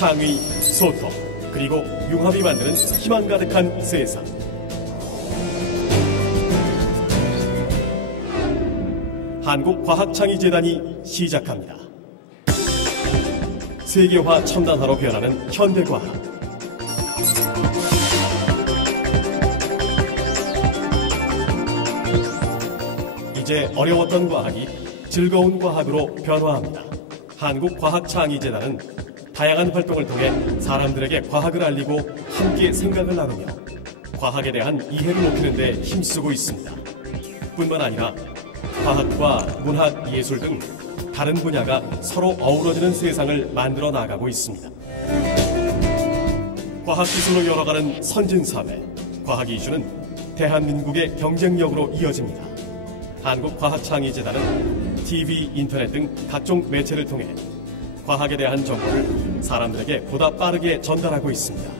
창의, 소통, 그리고 융합이 만드는 희망 가득한 세상. 한국과학창의재단이 시작합니다. 세계화 첨단화로 변하는 현대과학. 이제 어려웠던 과학이 즐거운 과학으로 변화합니다. 한국과학창의재단은 다양한 활동을 통해 사람들에게 과학을 알리고 함께 생각을 나누며 과학에 대한 이해를 높이는 데 힘쓰고 있습니다. 뿐만 아니라 과학과 문학, 예술 등 다른 분야가 서로 어우러지는 세상을 만들어 나가고 있습니다. 과학기술로 열어가는 선진사회, 과학 이슈는 대한민국의 경쟁력으로 이어집니다. 한국과학창의재단은 TV, 인터넷 등 각종 매체를 통해 과학에 대한 정보를 사람들에게 보다 빠르게 전달하고 있습니다.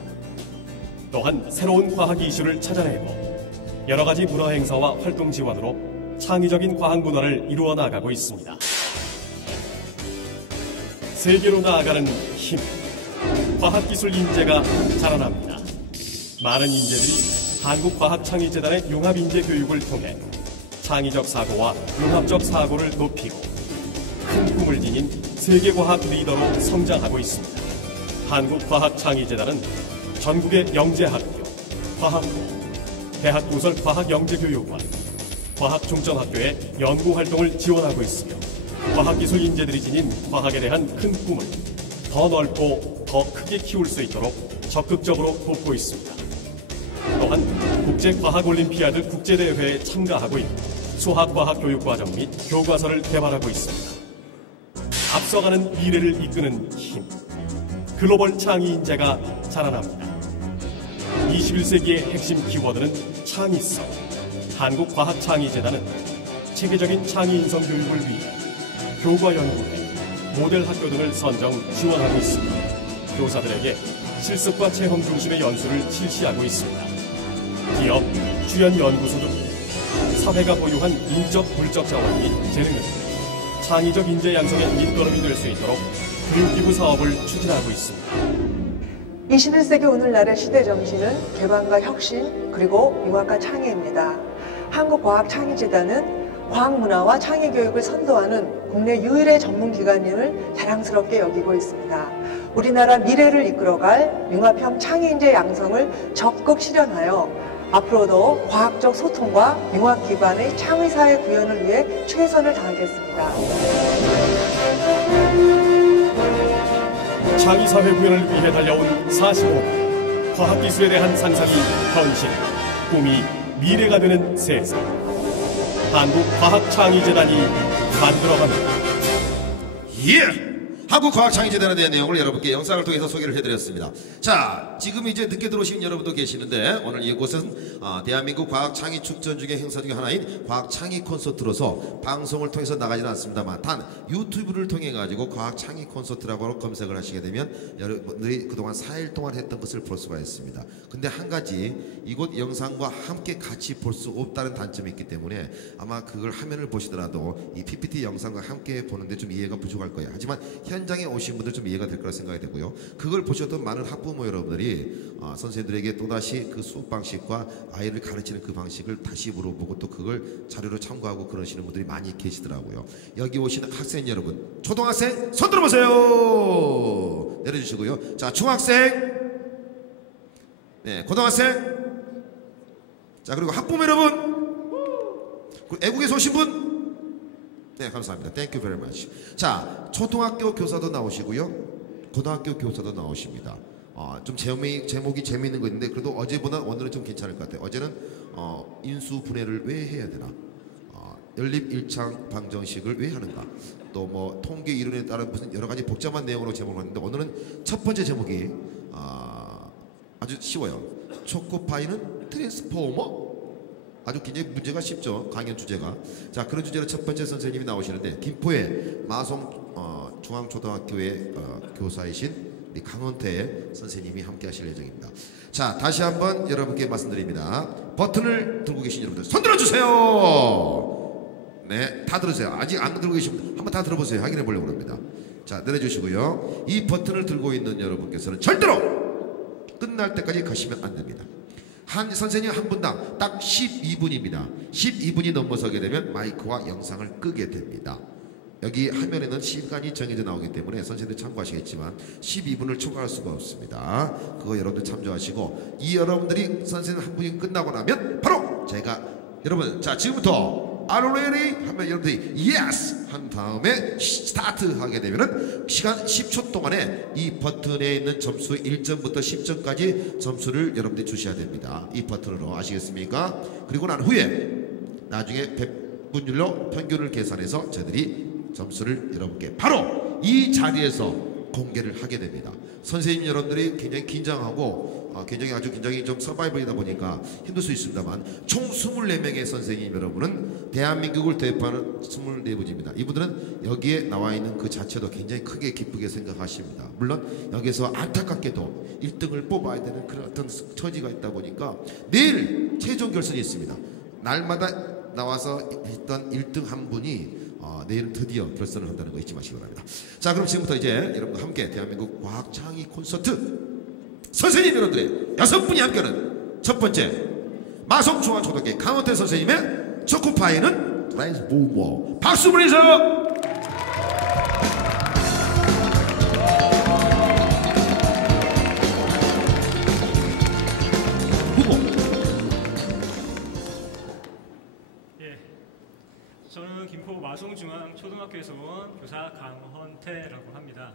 또한 새로운 과학 이슈를 찾아내고 여러 가지 문화 행사와 활동 지원으로 창의적인 과학 문화를 이루어 나가고 있습니다. 세계로 나아가는 힘, 과학기술 인재가 자라납니다. 많은 인재들이 한국과학창의재단의 융합인재 교육을 통해 창의적 사고와 융합적 사고를 높이고 큰 꿈을 지닌 세계과학 리더로 성장하고 있습니다. 한국과학창의재단은 전국의 영재학교, 과학부, 대학부설 과학영재교육원, 과학중점학교의 연구활동을 지원하고 있으며 과학기술 인재들이 지닌 과학에 대한 큰 꿈을 더 넓고 더 크게 키울 수 있도록 적극적으로 돕고 있습니다. 또한 국제과학올림피아드 국제대회에 참가하고 있는 수학과학교육과정 및 교과서를 개발하고 있습니다. 앞서가는 미래를 이끄는 힘, 글로벌 창의 인재가 자라납니다. 21세기의 핵심 키워드는 창의성. 한국과학창의재단은 체계적인 창의 인성 교육을 위해 교과연구회, 모델 학교 등을 선정, 지원하고 있습니다. 교사들에게 실습과 체험 중심의 연수를 실시하고 있습니다. 기업, 주연 연구소 등 사회가 보유한 인적, 물적 자원 및 재능을 창의적 인재 양성의 밑거름이 될 수 있도록 교육기부 사업을 추진하고 있습니다. 21세기 오늘날의 시대 정신은 개방과 혁신, 그리고 융합과 창의입니다. 한국과학창의재단은 과학문화와 창의교육을 선도하는 국내 유일의 전문기관임을 자랑스럽게 여기고 있습니다. 우리나라 미래를 이끌어갈 융합형 창의인재 양성을 적극 실현하여 앞으로도 과학적 소통과 융합 기반의 창의사회 구현을 위해 최선을 다하겠습니다. 창의사회 구현을 위해 달려온 45년, 과학기술에 대한 상상이 현실, 꿈이 미래가 되는 세상. 한국과학창의재단이 만들어갑니다. 예! 한국과학창의재단에 대한 내용을 여러분께 영상을 통해서 소개를 해드렸습니다. 자, 지금 이제 늦게 들어오신 여러분도 계시는데 오늘 이곳은 대한민국 과학창의 축전 중에 행사 중에 하나인 과학창의 콘서트로서 방송을 통해서 나가지는 않습니다만 단 유튜브를 통해 가지고 과학창의 콘서트라고 검색을 하시게 되면 여러분들이 그동안 4일 동안 했던 것을 볼 수가 있습니다. 근데 한 가지 이곳 영상과 함께 같이 볼 수 없다는 단점이 있기 때문에 아마 그걸 화면을 보시더라도 이 PPT 영상과 함께 보는데 좀 이해가 부족할 거예요. 하지만 현장에 오신 분들 좀 이해가 될 거라 생각이 되고요. 그걸 보셨던 많은 학부모 여러분들이 선생님들에게 또다시 그 수업 방식과 아이를 가르치는 그 방식을 다시 물어보고 또 그걸 자료로 참고하고 그러시는 분들이 많이 계시더라고요. 여기 오신 학생 여러분, 초등학생 손 들어보세요. 내려주시고요. 자, 중학생, 네, 고등학생, 자, 그리고 학부모 여러분, 애국에서 오신 분, 네, 감사합니다. Thank you very much. 자, 초등학교 교사도 나오시고요. 고등학교 교사도 나오십니다. 좀 제목이 재미있는 거 있는데 그래도 어제보다 오늘은 좀 괜찮을 것 같아요. 어제는 인수 분해를 왜 해야 되나? 연립 일창 방정식을 왜 하는가? 또 뭐 통계 이론에 따른 무슨 여러 가지 복잡한 내용으로 제목을 했는데 오늘은 첫 번째 제목이 아주 쉬워요. 초코파이는 트랜스포머? 아주 굉장히 문제가 쉽죠. 강연 주제가. 자, 그런 주제로 첫 번째 선생님이 나오시는데 김포의 마송 중앙초등학교의 교사이신 우리 강원태 선생님이 함께 하실 예정입니다. 자, 다시 한번 여러분께 말씀드립니다. 버튼을 들고 계신 여러분들 손 들어주세요. 네, 다 들으세요. 아직 안 들고 계시면 한번 다 들어보세요. 확인해 보려고 합니다. 자, 내려주시고요. 이 버튼을 들고 있는 여러분께서는 절대로 끝날 때까지 가시면 안 됩니다. 한 선생님 한 분당 딱 12분입니다. 12분이 넘어서게 되면 마이크와 영상을 끄게 됩니다. 여기 화면에는 시간이 정해져 나오기 때문에 선생님들 참고하시겠지만 12분을 초과할 수가 없습니다. 그거 여러분들 참조하시고, 이 여러분들이 선생님 한 분이 끝나고 나면 바로 제가 여러분, 자 지금부터 Are you ready? 하면 여러분들이 Yes! 한 다음에 스타트 하게 되면은 시간 10초 동안에 이 버튼에 있는 점수 1점부터 10점까지 점수를 여러분들이 주셔야 됩니다. 이 버튼으로 아시겠습니까? 그리고 난 후에 나중에 백분율로 평균을 계산해서 저희들이 점수를 여러분께 바로 이 자리에서 공개를 하게 됩니다. 선생님 여러분들이 굉장히 긴장하고 굉장히 아주 굉장히 좀 서바이벌이다 보니까 힘들 수 있습니다만, 총 24명의 선생님 여러분은 대한민국을 대표하는 24분입니다. 이분들은 여기에 나와 있는 그 자체도 굉장히 크게 기쁘게 생각하십니다. 물론 여기서 안타깝게도 1등을 뽑아야 되는 그런 어떤 처지가 있다 보니까 내일 최종 결선이 있습니다. 날마다 나와서 했던 1등 한 분이 내일은 드디어 결선을 한다는 거 잊지 마시기 바랍니다. 자, 그럼 지금부터 이제 여러분과 함께 대한민국 과학창의 콘서트 선생님 여러분들의 6분이 함께하는 첫 번째 마성중앙초등학교 강원태 선생님의 초코파이는 트랜스포머, 박수 보내주세요. 저는 김포 마성중앙초등학교에서 온 교사 강헌태라고 합니다.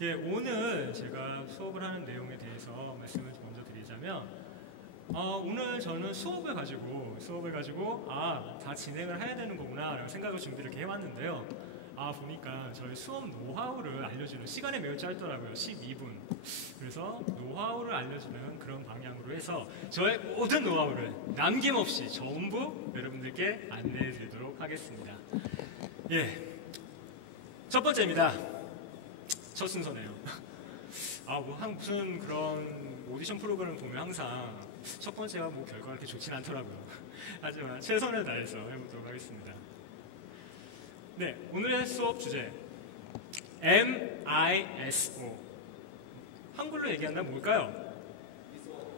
예, 오늘 제가 수업을 하는 내용에 대해서 말씀을 먼저 드리자면, 오늘 저는 수업을 가지고 다 진행을 해야 되는 거구나 라는 생각을 준비를 이렇게 해왔는데요. 보니까 저희 수업 노하우를 알려주는 시간이 매우 짧더라고요. 12분. 그래서 노하우를 알려주는 그런 방향으로 해서 저의 모든 노하우를 남김없이 전부 여러분들께 안내해 드리도록 하겠습니다. 예, 첫 번째입니다. 첫 순서네요. 무슨 그런 오디션 프로그램을 보면 항상 첫 번째가 뭐 결과가 그렇게 좋진 않더라고요. 하지만 최선을 다해서 해보도록 하겠습니다. 네, 오늘의 수업 주제 MISO. 한글로 얘기한다면 뭘까요?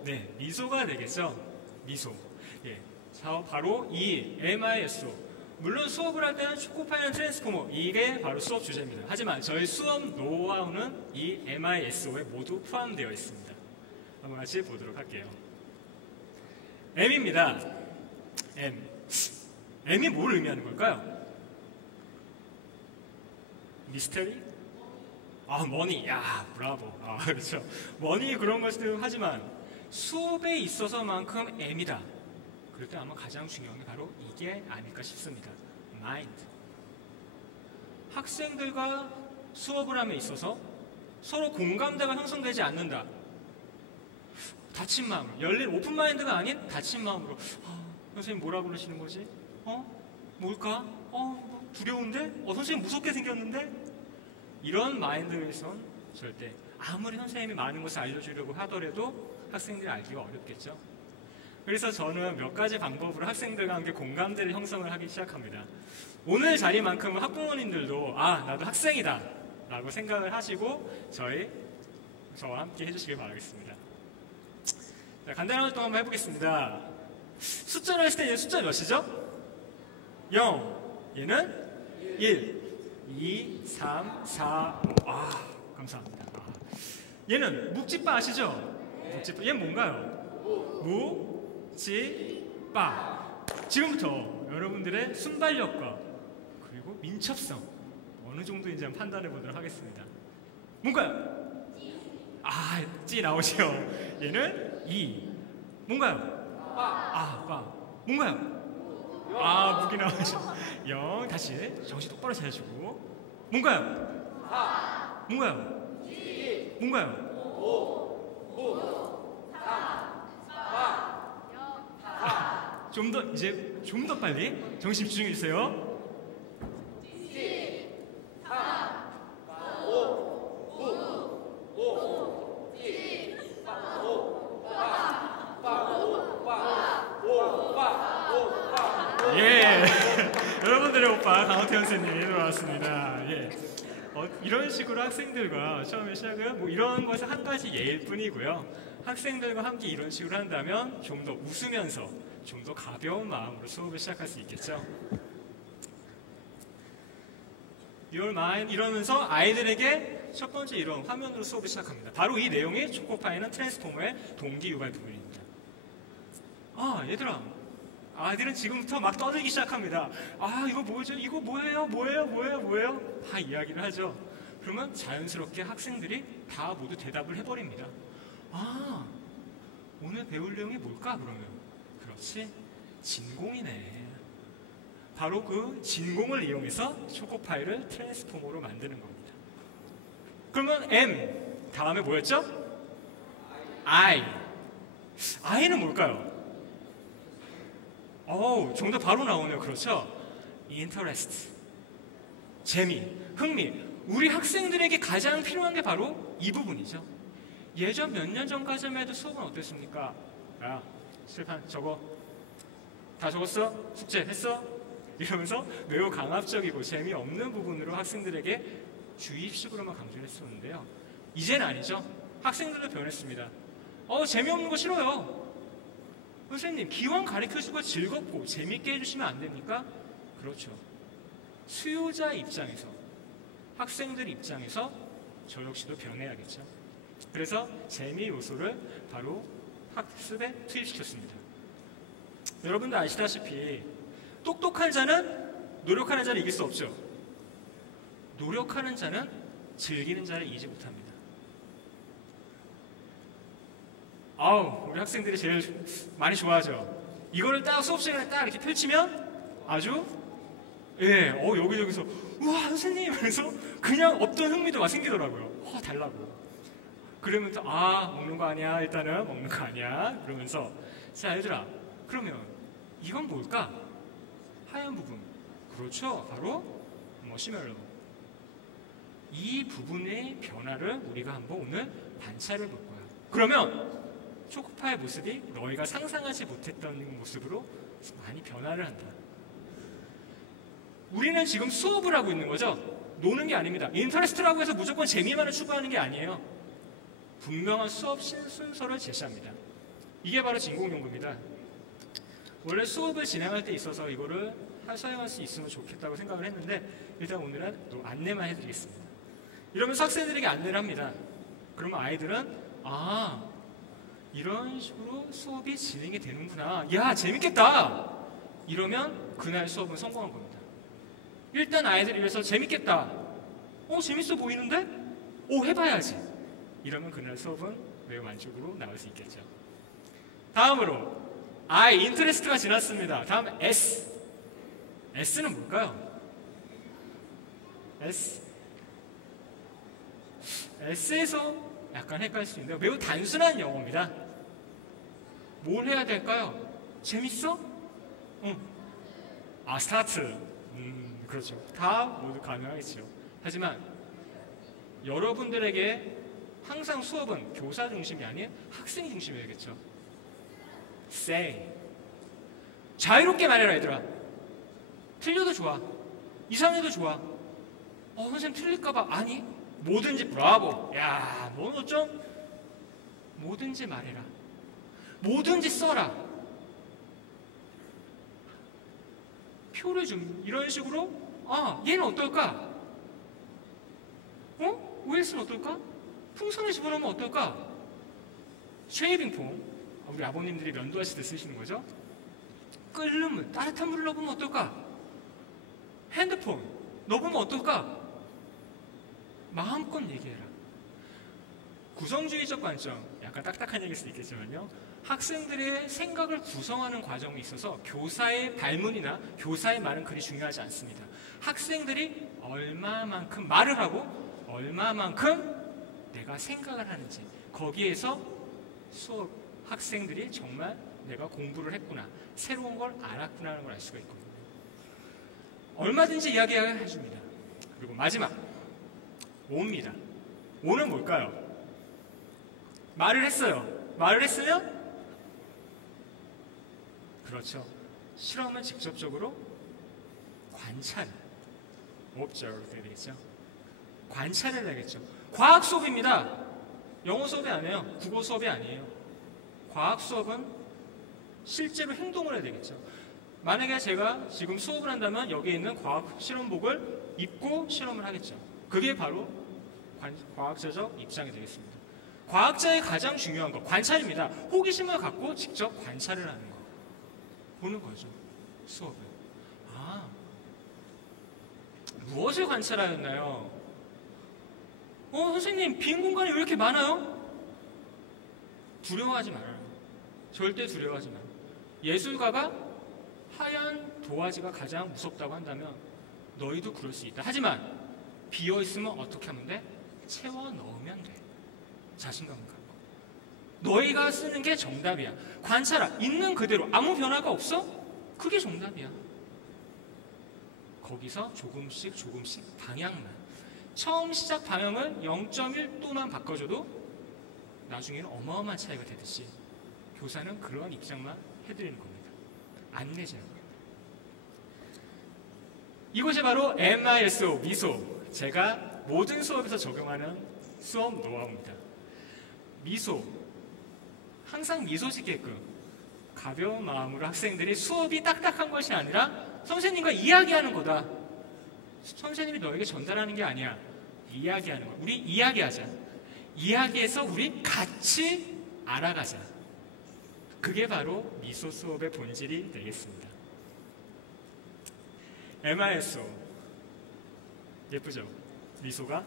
네, 미소가 되겠죠. 미소. 예, 자, 바로 이 MISO. 물론 수업을 할 때는 초코파이는 트랜스포머, 이게 바로 수업 주제입니다. 하지만 저희 수업 노하우는 이 MISO에 모두 포함되어 있습니다. 한번 같이 보도록 할게요. M입니다. M이 뭘 의미하는 걸까요? 미스테리? 머니. 야, 브라보. 그렇죠. 머니 그런 것들 하지만 수업에 있어서만큼 M이다. 그럴 때 아마 가장 중요한 게 바로 이게 아닐까 싶습니다. 마인드. 학생들과 수업을 함에 있어서 서로 공감대가 형성되지 않는다. 닫힌 마음, 열린 오픈 마인드가 아닌 닫힌 마음으로 선생님 뭐라 그러시는 거지? 뭘까? 두려운데? 선생님 무섭게 생겼는데? 이런 마인드에선 절대 아무리 선생님이 많은 것을 알려주려고 하더라도 학생들이 알기가 어렵겠죠. 그래서 저는 몇 가지 방법으로 학생들과 함께 공감대를 형성을 하기 시작합니다. 오늘 자리만큼은 학부모님들도 나도 학생이다 라고 생각을 하시고 저와 함께 해주시길 바라겠습니다. 자, 간단한 활동 한번 해보겠습니다. 숫자로 했을 때 얘는 숫자 몇이죠? 0. 얘는 1. 2, 3, 4, 5. 감사합니다. 얘는 묵찌빠 아시죠? 묵찌빠. 얘는 뭔가요? 묵찌빠. 지금부터 여러분들의 순발력과 그리고 민첩성 어느 정도인지 한번 판단해 보도록 하겠습니다. 뭔가요? 찌 나오죠. 얘는 2. 뭔가요? 빠. 뭔가요? 무기 나오죠. 0. 다시 정신 똑바로 차려주고. 뭔가요? 뭔가요? 뭔가요? 좀 더 빨리 정신 집중해 주세요. 여러분들의 강호태 선생님이 돌아왔습니다. 예. 이런 식으로 학생들과 처음에 시작은 뭐 이런 것은 한 가지 예일 뿐이고요. 학생들과 함께 이런 식으로 한다면 좀 더 웃으면서 좀 더 가벼운 마음으로 수업을 시작할 수 있겠죠. Your mind 이러면서 아이들에게 첫 번째 이런 화면으로 수업을 시작합니다. 바로 이 내용이 초코파이는 트랜스포머의 동기 유발 부분입니다. 아, 얘들아, 아이들은 지금부터 막 떠들기 시작합니다. 아, 이거 뭐죠? 이거 뭐예요? 뭐예요? 다 이야기를 하죠. 그러면 자연스럽게 학생들이 다 모두 대답을 해버립니다. 아, 오늘 배울 내용이 뭘까 그러면? 그렇지, 진공이네. 바로 그 진공을 이용해서 초코파이를 트랜스포머로 만드는 겁니다. 그러면 M, 다음에 뭐였죠? I는 뭘까요? 정답 바로 나오네요. 그렇죠? interest, 재미, 흥미. 우리 학생들에게 가장 필요한 게 바로 이 부분이죠. 예전 몇 년 전까지만 해도 수업은 어땠습니까? 야, 실판 적어. 다 적었어? 숙제 했어? 이러면서 매우 강압적이고 재미없는 부분으로 학생들에게 주입식으로만 강조를 했었는데요. 이제는 아니죠. 학생들도 변했습니다. 재미없는 거 싫어요. 선생님, 기왕 가르쳐주고 즐겁고 재밌게 해주시면 안 됩니까? 그렇죠. 수요자 입장에서, 학생들 입장에서 저 역시도 변해야겠죠. 그래서 재미 요소를 바로 학습에 투입시켰습니다. 여러분도 아시다시피 똑똑한 자는 노력하는 자를 이길 수 없죠. 노력하는 자는 즐기는 자를 이기지 못합니다. 우리 학생들이 제일 많이 좋아하죠. 이거를 딱 수업 시간에 딱 이렇게 펼치면 아주 여기저기서 우와 선생님 하면서 그냥 어떤 흥미도 막 생기더라고요. 달라고. 그러면 또 먹는 거 아니야. 일단은 먹는 거 아니야. 그러면서 자 얘들아, 그러면 이건 뭘까? 하얀 부분. 그렇죠. 바로 머시멜로. 이 부분의 변화를 우리가 한번 오늘 관찰해 볼 거야. 그러면 초코파이의 모습이 너희가 상상하지 못했던 모습으로 많이 변화를 한다. 우리는 지금 수업을 하고 있는 거죠. 노는 게 아닙니다. 인터레스트라고 해서 무조건 재미만을 추구하는 게 아니에요. 분명한 수업 순서를 제시합니다. 이게 바로 진공연구입니다. 원래 수업을 진행할 때 있어서 이거를 사용할 수 있으면 좋겠다고 생각을 했는데 일단 오늘은 또 안내만 해드리겠습니다. 이러면서 학생들에게 안내를 합니다. 그러면 아이들은 이런 식으로 수업이 진행이 되는구나. 야, 재밌겠다. 이러면 그날 수업은 성공한 겁니다. 일단 아이들이 이래서 재밌겠다. 재밌어 보이는데? 해봐야지. 이러면 그날 수업은 매우 만족으로 나올 수 있겠죠. 다음으로 인터레스트가 지났습니다. 다음 S는 뭘까요? S에서 약간 헷갈릴 수 있는데요. 매우 단순한 영어입니다. 뭘 해야 될까요? 재밌어? 스타트. 그렇죠. 다 모두 가능하겠죠. 하지만 여러분들에게 항상 수업은 교사 중심이 아닌 학생 중심이어야겠죠. say. 자유롭게 말해라 얘들아. 틀려도 좋아. 이상해도 좋아. 선생님 틀릴까봐. 아니, 뭐든지 브라보. 야, 넌 어쩜 뭐든지 말해라. 뭐든지 써라. 표를 좀 이런 식으로 얘는 어떨까? OS는 어떨까? 풍선을 집어넣으면 어떨까? 쉐이빙 폼, 우리 아버님들이 면도하실 때 쓰시는 거죠. 끓는 물, 따뜻한 물을 넣어보면 어떨까? 핸드폰 넣어보면 어떨까? 마음껏 얘기해라. 구성주의적 관점, 약간 딱딱한 얘기일 수도 있겠지만요, 학생들의 생각을 구성하는 과정에 있어서 교사의 발문이나 교사의 말은 그리 중요하지 않습니다. 학생들이 얼마만큼 말을 하고 얼마만큼 내가 생각을 하는지, 거기에서 수업 학생들이 정말 내가 공부를 했구나, 새로운 걸 알았구나 하는 걸 알 수가 있거든요. 얼마든지 이야기해 줍니다. 그리고 마지막 오입니다. 오는 뭘까요? 말을 했어요. 말을 했으면 그렇죠. 실험을 직접적으로 관찰. observe 되겠죠. 관찰을 해야겠죠. 과학 수업입니다. 영어 수업이 아니에요. 국어 수업이 아니에요. 과학 수업은 실제로 행동을 해야 되겠죠. 만약에 제가 지금 수업을 한다면 여기 있는 과학 실험복을 입고 실험을 하겠죠. 그게 바로 과학자적 입장이 되겠습니다. 과학자의 가장 중요한 것, 관찰입니다. 호기심을 갖고 직접 관찰을 하는 거. 보는 거죠. 수업을. 아, 무엇을 관찰하였나요? 선생님, 빈 공간이 왜 이렇게 많아요? 두려워하지 말아요. 절대 두려워하지 말아요. 예술가가 하얀 도화지가 가장 무섭다고 한다면 너희도 그럴 수 있다. 하지만 비어있으면 어떻게 하면 돼? 채워 넣으면 돼. 자신감을 갖고. 너희가 쓰는 게 정답이야. 관찰하. 있는 그대로 아무 변화가 없어? 그게 정답이야. 거기서 조금씩 방향만. 처음 시작 방향을 0.1도만 바꿔줘도 나중에는 어마어마한 차이가 되듯이 교사는 그러한 입장만 해드리는 겁니다. 안내자는 겁니다. 이것이 바로 MISO, 미소. 제가 모든 수업에서 적용하는 수업 노하우입니다. 미소. 항상 미소 짓게끔 가벼운 마음으로 학생들이 수업이 딱딱한 것이 아니라 선생님과 이야기하는 거다. 선생님이 너에게 전달하는 게 아니야. 이야기하는 거야. 우리 이야기하자. 이야기해서 우리 같이 알아가자. 그게 바로 미소 수업의 본질이 되겠습니다. MISO. 예쁘죠? 미소가?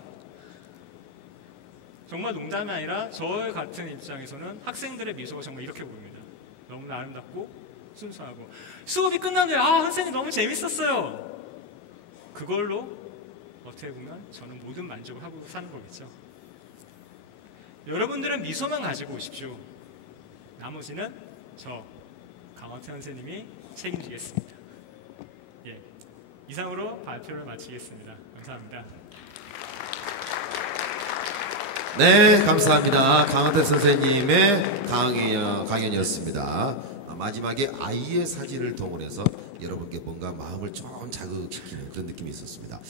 정말 농담이 아니라 저 같은 입장에서는 학생들의 미소가 정말 이렇게 보입니다. 너무나 아름답고 순수하고. 수업이 끝나면 선생님 너무 재밌었어요. 그걸로 어떻게 보면 저는 모든 만족을 하고 사는 거겠죠. 여러분들은 미소만 가지고 오십시오. 나머지는 저 강원태 선생님이 책임지겠습니다. 예, 이상으로 발표를 마치겠습니다. 감사합니다. 네, 감사합니다. 강원태 선생님의 강연이었습니다. 마지막에 아이의 사진을 동원해서 여러분께 뭔가 마음을 좀 자극시키는 그런 느낌이 있었습니다.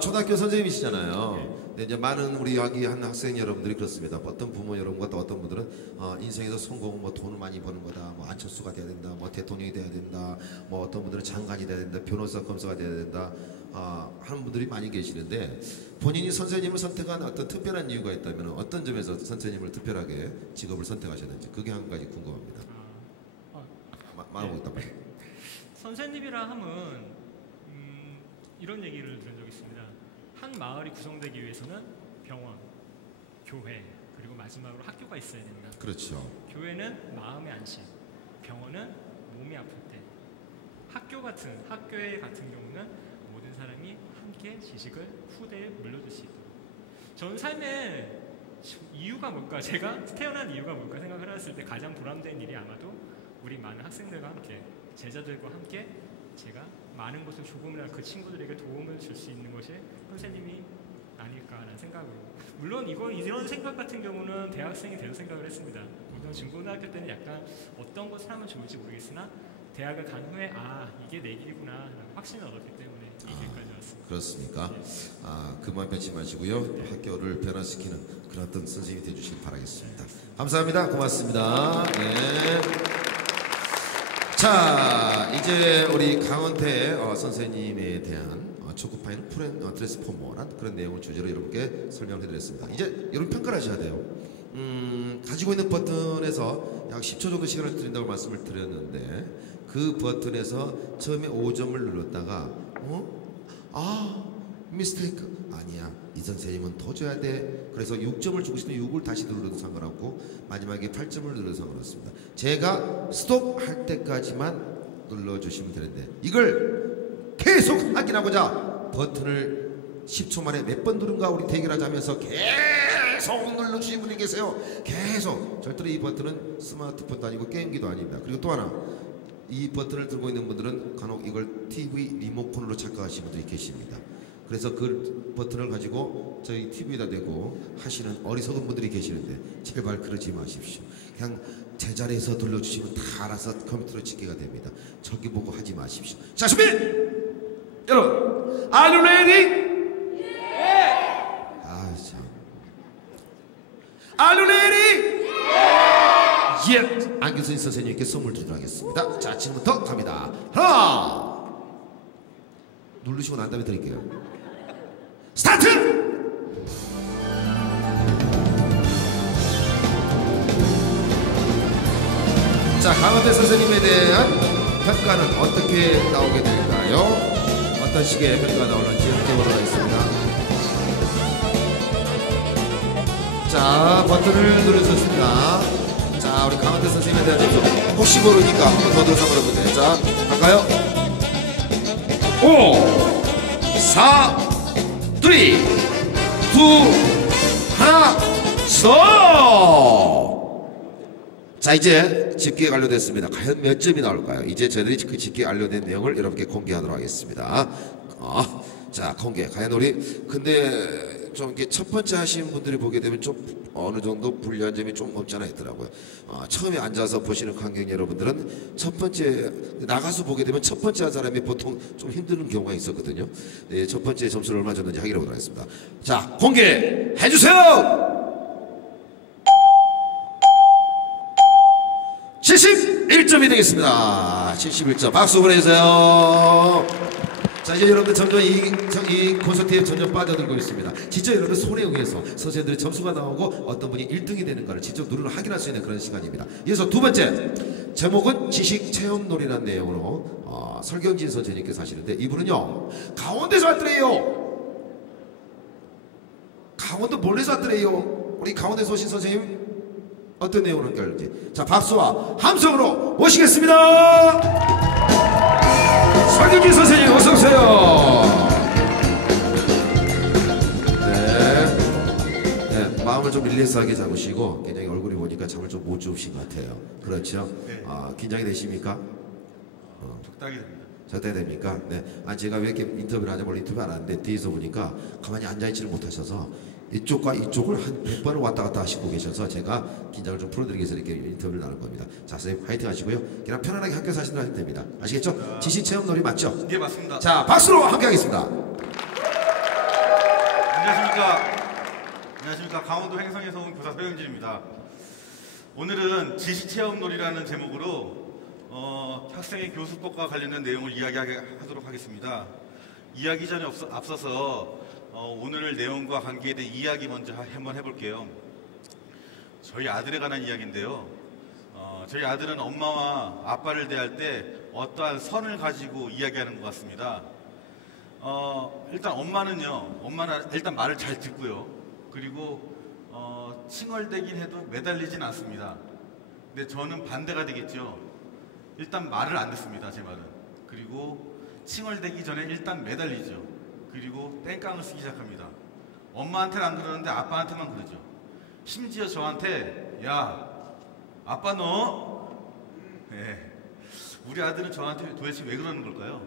초등학교 선생님이시잖아요. 근데 이제 많은 우리 여기 한 학생 여러분들이 그렇습니다. 어떤 부모 여러분과 또 어떤 분들은 인생에서 성공은 뭐 돈을 많이 버는 거다, 뭐 안철수가 돼야 된다, 뭐 대통령이 돼야 된다, 뭐 어떤 분들은 장관이 돼야 된다, 변호사 검사가 돼야 된다 하는 분들이 많이 계시는데, 본인이 선생님을 선택한 어떤 특별한 이유가 있다면 어떤 점에서 선생님을 특별하게 직업을 선택하셨는지 그게 한 가지 궁금합니다. 말하고 있단 말이에요. 선생님이라 함은 이런 얘기를 들은 적이 있습니다. 한 마을이 구성되기 위해서는 병원, 교회, 그리고 마지막으로 학교가 있어야 된다. 그렇죠. 교회는 마음의 안식, 병원은 몸이 아플 때, 학교에 같은 경우는 모든 사람이 함께 지식을 후대에 물려줄 수 있도록. 전 삶의 이유가 뭘까? 제가 태어난 이유가 뭘까 생각을 했을 때 가장 보람된 일이 아마도 우리 많은 학생들과 함께, 제자들과 함께 제가 많은 것을 조금이라도 그 친구들에게 도움을 줄 수 있는 것이 선생님이 아닐까라는 생각으로. 물론 이런 생각 같은 경우는 대학생이 돼서 생각을 했습니다. 물론 중고등학교 때는 약간 어떤 것을 하면 좋을지 모르겠으나 대학을 간 후에 이게 내 길이구나 라는 확신을 얻었기 때문에 이 길까지 왔습니다. 그렇습니까? 그만 뱉지 마시고요. 학교를 변화시키는 그런 어떤 선생님이 되주시길 바라겠습니다. 감사합니다. 고맙습니다. 네. 자, 이제 우리 강원태 선생님에 대한 초코파이는 푸른 트랜스포머란 그런 내용을 주제로 여러분께 설명을 해드렸습니다. 이제 여러분 평가를 하셔야 돼요. 가지고 있는 버튼에서 약 10초 정도 시간을 드린다고 말씀을 드렸는데, 그 버튼에서 처음에 5점을 눌렀다가 미스테이크 아니야, 이 선생님은 더 줘야 돼, 그래서 6점을 주고 싶으면 6을 다시 눌러도 상관없고 마지막에 8점을 눌러도 상관없습니다. 제가 스톱 할 때까지만 눌러주시면 되는데, 이걸 계속 확인하고자 버튼을 10초 만에 몇 번 누른가 우리 대결하자면서 계속 눌러주신 분이 계세요. 계속. 절대로 이 버튼은 스마트폰도 아니고 게임기도 아닙니다. 그리고 또 하나, 이 버튼을 들고 있는 분들은 간혹 이걸 TV 리모컨으로 착각하시는 분들이 계십니다. 그래서 그 버튼을 가지고 저희 TV에다 대고 하시는 어리석은 분들이 계시는데 제발 그러지 마십시오. 그냥 제자리에서 눌러주시면 다 알아서 컴퓨터로 집계가 됩니다. 저기 보고 하지 마십시오. 자, 준비! 여러분, are you ready? 아, 참. Are you ready? 예. 안규선 선생님께 선물 드리도록 하겠습니다. 자, 지금부터 갑니다. 하나. 누르시고 난 다음에 드릴게요. 스타트! 자, 강원대 선생님에 대한 평가는 어떻게 나오게 될까요? 어떤 식의 평가가 나오는지 함께 하겠습니다. 자, 버튼을 누르셨습니다. 자, 우리 강원대 선생님에 대한 점수 혹시 모르니까 한 번 더 들어서 물어보세요. 자, 갈까요? 5 4 3 2 1 서! 자, 이제 집계가 완료됐습니다. 과연 몇 점이 나올까요? 이제 저희들이 그 집계 완료된 내용을 여러분께 공개하도록 하겠습니다. 자, 공개. 과연 우리 근데 좀 이렇게 첫 번째 하시는 분들이 보게 되면 좀 어느 정도 불리한 점이 좀 없지 않아 있더라고요. 처음에 앉아서 보시는 관객 여러분들은 첫 번째 나가서 보게 되면 첫 번째 한 사람이 보통 좀 힘드는 경우가 있었거든요. 네, 첫 번째 점수를 얼마 줬는지 확인해 보도록 하겠습니다. 자, 공개해 주세요. 71점이 되겠습니다. 71점. 박수 보내주세요. 자, 이제 여러분들 점점 이 콘서트에 점점 빠져들고 있습니다. 진짜 여러분들 손에 의해서 선생님들의 점수가 나오고 어떤 분이 1등이 되는 것을 직접 눈으로 확인할 수 있는 그런 시간입니다. 이어서 두 번째, 제목은 지식체험놀이라는 내용으로 설경진 선생님께서 하시는데, 이분은요 강원도에서 왔더래요. 강원도 멀리서 왔더래요. 우리 강원도에서 오신 선생님 어떤 내용으로 연결할지, 자, 박수와 함성으로 모시겠습니다. 설경진 선생님 어서 오세요. 네, 마음을 좀 릴렉스하게 잡으시고 굉장히 얼굴이 보니까 잠을 좀 못 주무신 것 같아요. 그렇죠? 네. 긴장이 되십니까? 적당히 됩니다. 적당히 됩니까? 네. 제가 왜 이렇게 인터뷰를 하냐고 원래 인터뷰 안 하는데 뒤에서 보니까 가만히 앉아있지를 못하셔서 이쪽과 이쪽을 한 100번을 왔다 갔다 하시고 계셔서 제가 긴장을 좀 풀어드리기 위해서 이렇게 인터뷰를 나눌 겁니다. 자, 선생님 화이팅 하시고요. 그냥 편안하게 학교에서 하시면 하시면 됩니다. 아시겠죠? 지식체험놀이 맞죠? 네, 맞습니다. 자, 박수로 함께 하겠습니다. 안녕하십니까. 강원도 횡성에서 온 교사 서영진입니다. 오늘은 지식체험놀이라는 제목으로 학생의 교수법과 관련된 내용을 이야기하도록 하겠습니다. 이야기 전에 앞서서 오늘 내용과 관계에 대한 이야기 먼저 한번 해볼게요. 저희 아들에 관한 이야기인데요. 저희 아들은 엄마와 아빠를 대할 때 어떠한 선을 가지고 이야기하는 것 같습니다. 일단 엄마는 일단 말을 잘 듣고요. 그리고 칭얼대긴 해도 매달리진 않습니다. 근데 저는 반대가 되겠죠. 일단 말을 안 듣습니다, 제 말은. 그리고 칭얼대기 전에 일단 매달리죠. 그리고 땡깡을 쓰기 시작합니다. 엄마한테는 안 그러는데 아빠한테만 그러죠. 심지어 저한테, 야, 아빠 너? 네. 우리 아들은 저한테 도대체 왜 그러는 걸까요?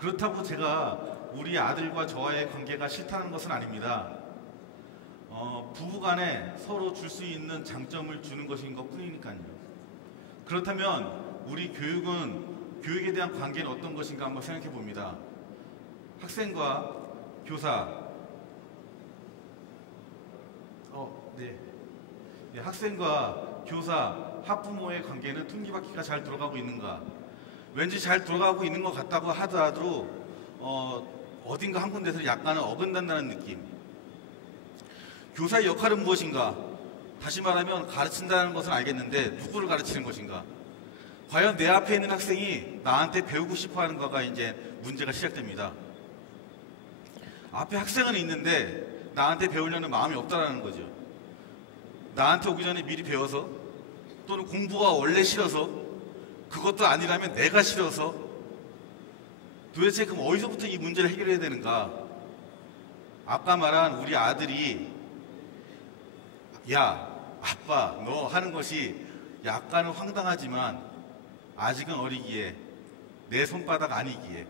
그렇다고 제가 우리 아들과 저와의 관계가 싫다는 것은 아닙니다. 부부간에 서로 줄 수 있는 장점을 주는 것인 것 뿐이니까요. 그렇다면 우리 교육에 대한 관계는 어떤 것인가 한번 생각해 봅니다. 학생과 교사, 학생과 교사, 학부모의 관계는 톱니바퀴가 잘 돌아가고 있는가? 왠지 잘 돌아가고 있는 것 같다고 하더라도 어딘가 한 군데서 약간은 어긋난다는 느낌. 교사의 역할은 무엇인가? 다시 말하면 가르친다는 것은 알겠는데 누구를 가르치는 것인가? 과연 내 앞에 있는 학생이 나한테 배우고 싶어 하는 거가 이제 문제가 시작됩니다. 앞에 학생은 있는데 나한테 배우려는 마음이 없다라는 거죠. 나한테 오기 전에 미리 배워서, 또는 공부가 원래 싫어서, 그것도 아니라면 내가 싫어서, 도대체 그럼 어디서부터 이 문제를 해결해야 되는가? 아까 말한 우리 아들이 야, 아빠 너 하는 것이 약간은 황당하지만 아직은 어리기에, 내 손바닥 아니기에,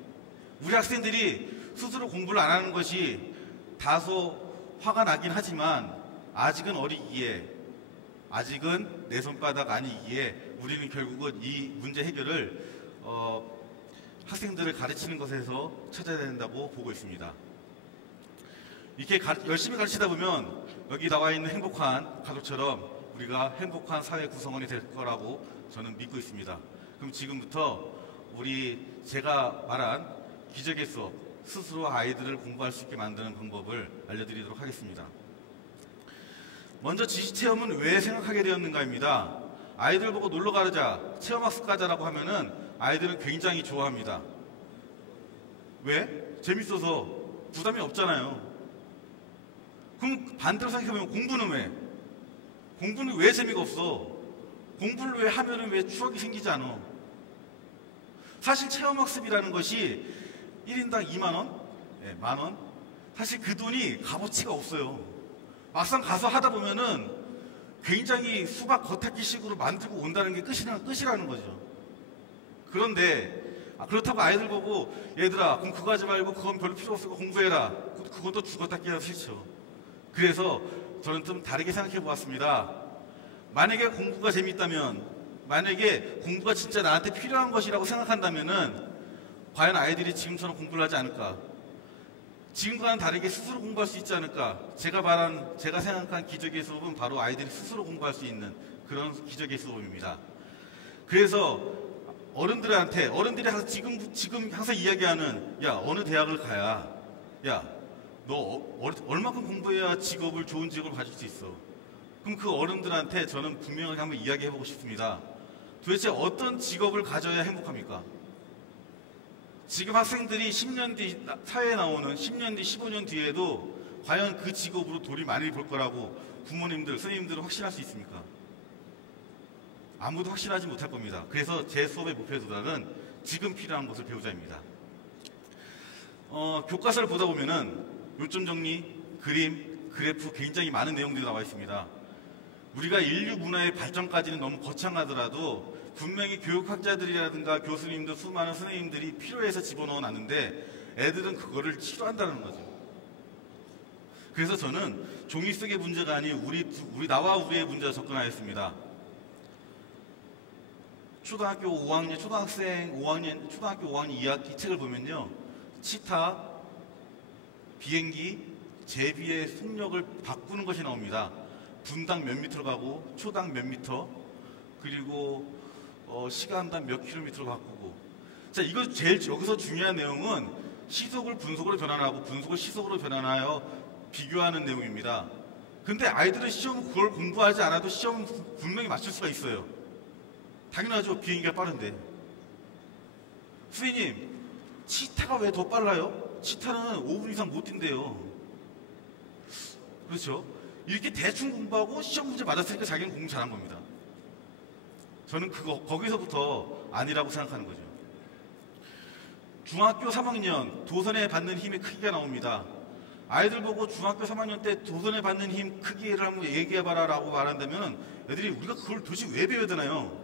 우리 학생들이 스스로 공부를 안 하는 것이 다소 화가 나긴 하지만 아직은 어리기에, 아직은 내 손바닥 아니기에 우리는 결국은 이 문제 해결을 학생들을 가르치는 것에서 찾아야 된다고 보고 있습니다. 이렇게 열심히 가르치다 보면 여기 나와 있는 행복한 가족처럼 우리가 행복한 사회 구성원이 될 거라고 저는 믿고 있습니다. 그럼 지금부터 제가 말한 기적의 수업, 스스로 아이들을 공부할 수 있게 만드는 방법을 알려드리도록 하겠습니다. 먼저 지식체험은 왜 생각하게 되었는가입니다. 아이들 보고 놀러 가자, 체험학습 가자라고 하면은 아이들은 굉장히 좋아합니다. 왜? 재밌어서 부담이 없잖아요. 그럼 반대로 생각해보면 공부는 왜? 공부는 왜 재미가 없어? 공부를 왜 하면은 왜 추억이 생기지 않아? 사실 체험학습이라는 것이 1인당 2만원? 네, 만원? 사실 그 돈이 값어치가 없어요. 막상 가서 하다 보면은 굉장히 수박 겉핥기식으로 만들고 온다는 게 끝이라는 거죠. 그런데 그렇다고 아이들 보고 얘들아 그럼 그거 하지 말고 그건 별로 필요 없으니까 공부해라. 그것도 죽어닦기가 싫죠. 그래서 저는 좀 다르게 생각해 보았습니다. 만약에 공부가 재밌다면, 만약에 공부가 진짜 나한테 필요한 것이라고 생각한다면은 과연 아이들이 지금처럼 공부를 하지 않을까? 지금과는 다르게 스스로 공부할 수 있지 않을까? 제가 생각한 기적의 수업은 바로 아이들이 스스로 공부할 수 있는 그런 기적의 수업입니다. 그래서 어른들이 항상 지금 항상 이야기하는, 야, 어느 대학을 가야, 야, 너 얼마큼 공부해야 좋은 직업을 가질 수 있어? 그럼 그 어른들한테 저는 분명하게 한번 이야기해보고 싶습니다. 도대체 어떤 직업을 가져야 행복합니까? 지금 학생들이 10년 뒤 사회에 나오는 10년 뒤 15년 뒤에도 과연 그 직업으로 돈이 많이 벌 거라고 부모님들, 선생님들은 확신할 수 있습니까? 아무도 확신하지 못할 겁니다. 그래서 제 수업의 목표 도달은 지금 필요한 것을 배우자입니다. 교과서를 보다 보면은 요점 정리, 그림, 그래프 굉장히 많은 내용들이 나와 있습니다. 우리가 인류 문화의 발전까지는 너무 거창하더라도 분명히 교육학자들이라든가 교수님들, 수많은 선생님들이 필요해서 집어넣어 놨는데 애들은 그거를 싫어한다는 거죠. 그래서 저는 종이 속의 문제가 아닌 나와 우리의 문제에 접근하였습니다. 초등학교 5학년 2학기 책을 보면요. 치타, 비행기, 제비의 속력을 바꾸는 것이 나옵니다. 분당 몇 미터로 가고, 초당 몇 미터, 그리고 시간당 몇 킬로미터로 바꾸고. 자, 이거 제일 여기서 중요한 내용은 시속을 분속으로 변환하고 분속을 시속으로 변환하여 비교하는 내용입니다. 근데 아이들은 시험 그걸 공부하지 않아도 시험 분명히 맞출 수가 있어요. 당연하죠. 비행기가 빠른데. 선생님, 치타가 왜 더 빨라요? 치타는 5분 이상 못 뛴대요. 그렇죠? 이렇게 대충 공부하고 시험 문제 맞았으니까 자기는 공부 잘한 겁니다. 저는 거기서부터 아니라고 생각하는 거죠. 중학교 3학년 도선에 받는 힘의 크기가 나옵니다. 아이들 보고 중학교 3학년 때 도선에 받는 힘 크기를 한번 얘기해봐라 라고 말한다면 애들이 우리가 그걸 도대체 왜 배워야 되나요?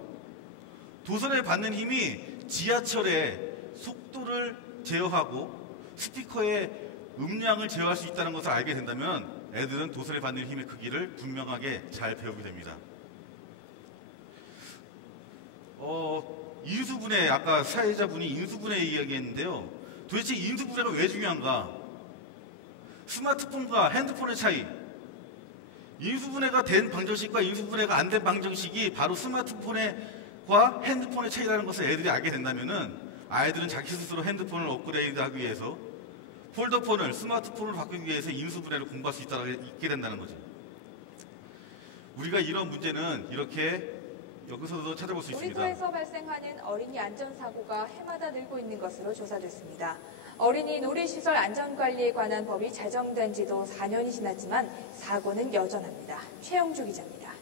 도선에 받는 힘이 지하철의 속도를 제어하고 스피커의 음량을 제어할 수 있다는 것을 알게 된다면 애들은 도선에 받는 힘의 크기를 분명하게 잘 배우게 됩니다. 인수분해, 아까 사회자분이 인수분해 이야기했는데요. 도대체 인수분해가 왜 중요한가? 스마트폰과 핸드폰의 차이. 인수분해가 된 방정식과 인수분해가 안 된 방정식이 바로 스마트폰과 핸드폰의 차이라는 것을 애들이 알게 된다면은 아이들은 자기 스스로 핸드폰을 업그레이드하기 위해서 폴더폰을 스마트폰으로 바꾸기 위해서 인수분해를 공부할 수 있게 된다는 거죠. 우리가 이런 문제는 이렇게 여기서도 찾아볼 수 있습니다. 놀이터에서 발생하는 어린이 안전사고가 해마다 늘고 있는 것으로 조사됐습니다. 어린이 놀이시설 안전관리에 관한 법이 제정된 지도 4년이 지났지만 사고는 여전합니다. 최영주 기자입니다.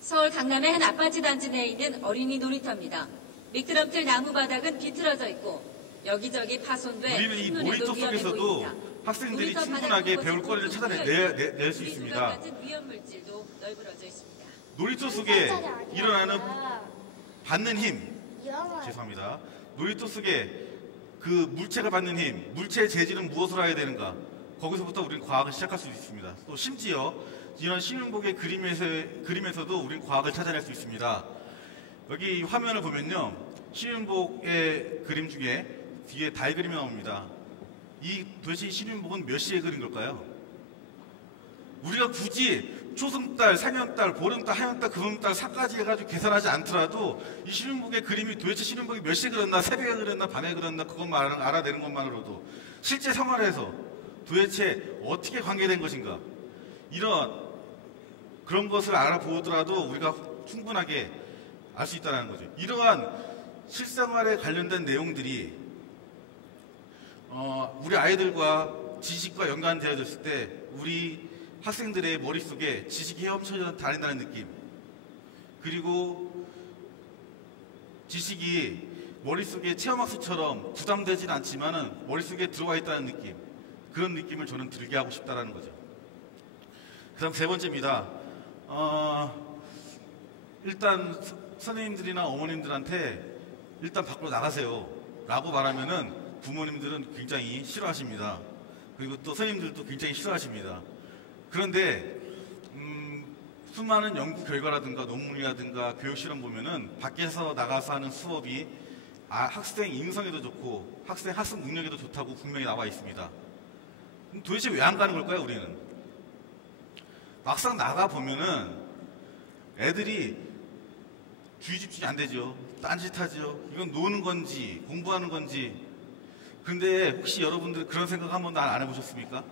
서울 강남의 한 아파트 단지 내에 있는 어린이 놀이터입니다. 미끄럼틀 나무 바닥은 비틀어져 있고 여기저기 파손돼 우리는 이 놀이터 속에서도 학생들이 충분하게 배울 거리를 찾아낼 수 있습니다. 같은 위험물질도 널브러져 있습니다. 놀이터 속에 일어나는 받는 힘, 죄송합니다. 놀이터 속에 그 물체가 받는 힘, 물체의 재질은 무엇으로 해야 되는가? 거기서부터 우리는 과학을 시작할 수 있습니다. 또 심지어 이런 신윤복의 그림에서도 우리는 과학을 찾아낼 수 있습니다. 여기 화면을 보면요, 신윤복의 그림 중에 뒤에 달 그림이 나옵니다. 도대체 신윤복은 몇 시에 그린 걸까요? 우리가 굳이 초승달, 상현달, 보름달, 하현달, 금음달, 사까지 해가지고 계산하지 않더라도 이 신윤복의 그림이 도대체 신윤복이 몇 시에 그렸나, 새벽에 그렸나, 밤에 그렸나, 그것만 알아내는 것만으로도 실제 생활에서 도대체 어떻게 관계된 것인가, 그런 것을 알아보더라도 우리가 충분하게 알 수 있다는 거죠. 이러한 실생활에 관련된 내용들이 우리 아이들과 지식과 연관되어졌을 때 우리 학생들의 머릿속에 지식이 헤엄쳐 다닌다는 느낌, 그리고 지식이 머릿속에 체험학습처럼 부담되진 않지만은 머릿속에 들어와 있다는 느낌, 그런 느낌을 저는 들게 하고 싶다는 거죠. 그 다음 세 번째입니다. 일단 선생님들이나 어머님들한테 일단 밖으로 나가세요 라고 말하면은 부모님들은 굉장히 싫어하십니다. 그리고 또 선생님들도 굉장히 싫어하십니다. 그런데 수많은 연구 결과라든가 논문이라든가 교육 실험 보면은 밖에서 나가서 하는 수업이 학생 인성에도 좋고 학생 학습 능력에도 좋다고 분명히 나와 있습니다. 도대체 왜 안 가는 걸까요, 우리는? 막상 나가 보면은 애들이 주의 집중이 안 되죠. 딴짓하죠. 이건 노는 건지 공부하는 건지. 근데 혹시 여러분들 그런 생각 한 번도 안 해보셨습니까?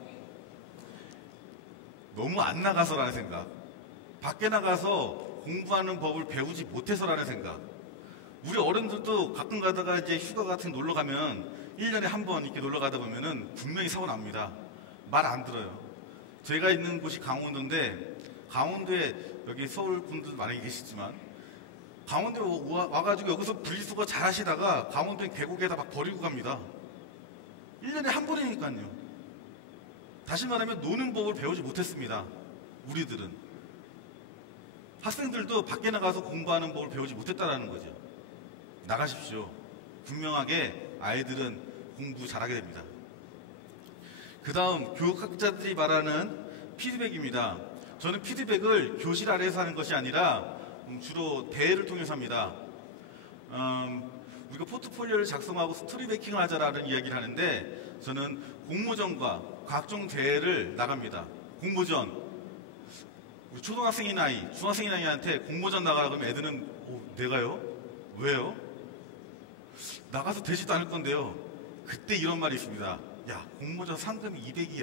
너무 안 나가서라는 생각, 밖에 나가서 공부하는 법을 배우지 못해서라는 생각. 우리 어른들도 가끔 가다가 이제 휴가 같은 놀러 가면 1년에 한 번 이렇게 놀러 가다 보면은 분명히 사고 납니다. 말 안 들어요. 제가 있는 곳이 강원도인데, 강원도에 여기 서울 분들 많이 계시지만 강원도에 와가지고 여기서 분리수거 잘 하시다가 강원도에 계곡에다 막 버리고 갑니다. 1년에 한 번이니까요. 다시 말하면 노는 법을 배우지 못했습니다. 우리들은. 학생들도 밖에 나가서 공부하는 법을 배우지 못했다는 거죠. 나가십시오. 분명하게 아이들은 공부 잘하게 됩니다. 그 다음 교육학자들이 말하는 피드백입니다. 저는 피드백을 교실 아래에서 하는 것이 아니라 주로 대회를 통해서 합니다. 우리가 포트폴리오를 작성하고 스토리 메이킹을 하자라는 이야기를 하는데, 저는 공모전과 각종 대회를 나갑니다. 공모전, 우리 초등학생인 아이, 중학생인 아이한테 공모전 나가라 그러면 애들은 내가요? 왜요? 나가서 되지도 않을 건데요. 그때 이런 말이 있습니다. 야, 공모전 상금이 200이야.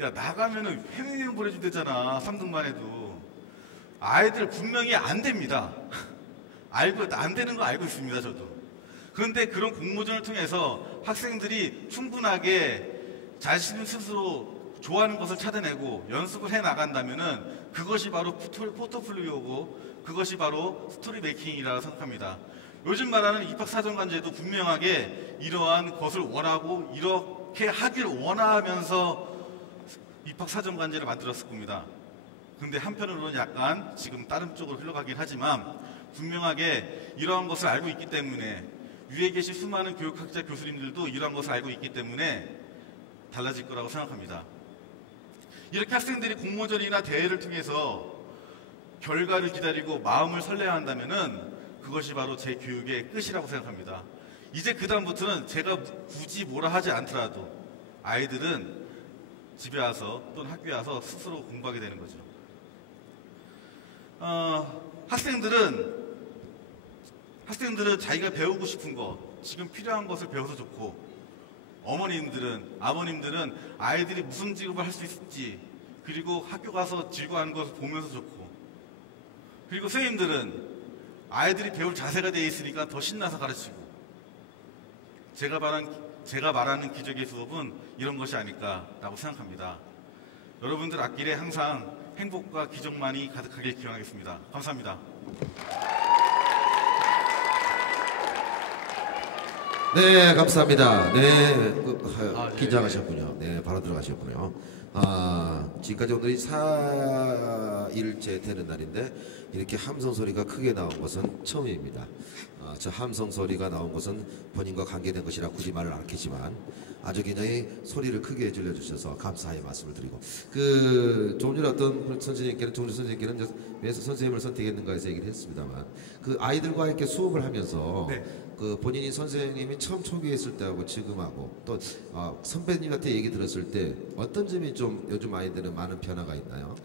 야, 나가면은 해외여행 보내준대잖아. 3등만 해도. 아이들 분명히 안 됩니다. 안 되는 거 알고 있습니다, 저도. 그런데 그런 공모전을 통해서 학생들이 충분하게 자신 스스로 좋아하는 것을 찾아내고 연습을 해 나간다면은 그것이 바로 포트폴리오고 그것이 바로 스토리 메이킹이라고 생각합니다. 요즘 말하는 입학사정관제도 분명하게 이러한 것을 원하고 이렇게 하길 원하면서 입학사정관제를 만들었을 겁니다. 근데 한편으로는 약간 지금 다른 쪽으로 흘러가긴 하지만 분명하게 이러한 것을 알고 있기 때문에, 위에 계신 수많은 교육학자 교수님들도 이러한 것을 알고 있기 때문에 달라질 거라고 생각합니다. 이렇게 학생들이 공모전이나 대회를 통해서 결과를 기다리고 마음을 설레야 한다면은 그것이 바로 제 교육의 끝이라고 생각합니다. 이제 그 다음부터는 제가 굳이 뭐라 하지 않더라도 아이들은 집에 와서 또는 학교에 와서 스스로 공부하게 되는 거죠. 학생들은 자기가 배우고 싶은 것, 지금 필요한 것을 배워서 좋고, 아버님들은 아이들이 무슨 직업을 할 수 있을지, 그리고 학교 가서 즐거워하는 것을 보면서 좋고, 그리고 선생님들은 아이들이 배울 자세가 되어 있으니까 더 신나서 가르치고, 제가 말하는 기적의 수업은 이런 것이 아닐까라고 생각합니다. 여러분들 앞길에 항상 행복과 기적만이 가득하길 기원하겠습니다. 감사합니다. 네, 감사합니다. 네, 긴장하셨군요. 네, 바로 들어가셨군요. 지금까지 오늘이 4일째 되는 날인데 이렇게 함성 소리가 크게 나온 것은 처음입니다. 저 함성 소리가 나온 것은 본인과 관계된 것이라 굳이 말을 않겠지만 아주 굉장히 소리를 크게 들려주셔서 감사의 말씀을 드리고 조금 전에 어떤 선생님께는 종주 선생님께는 왜 선생님을 선택했는가 해서 얘기를 했습니다만 그 아이들과 이렇게 수업을 하면서 네. 그 본인이 선생님이 처음 초기에 있을 때하고 지금하고 또 선배님한테 얘기 들었을 때 어떤 점이 좀 요즘 아이들은 많은 변화가 있나요?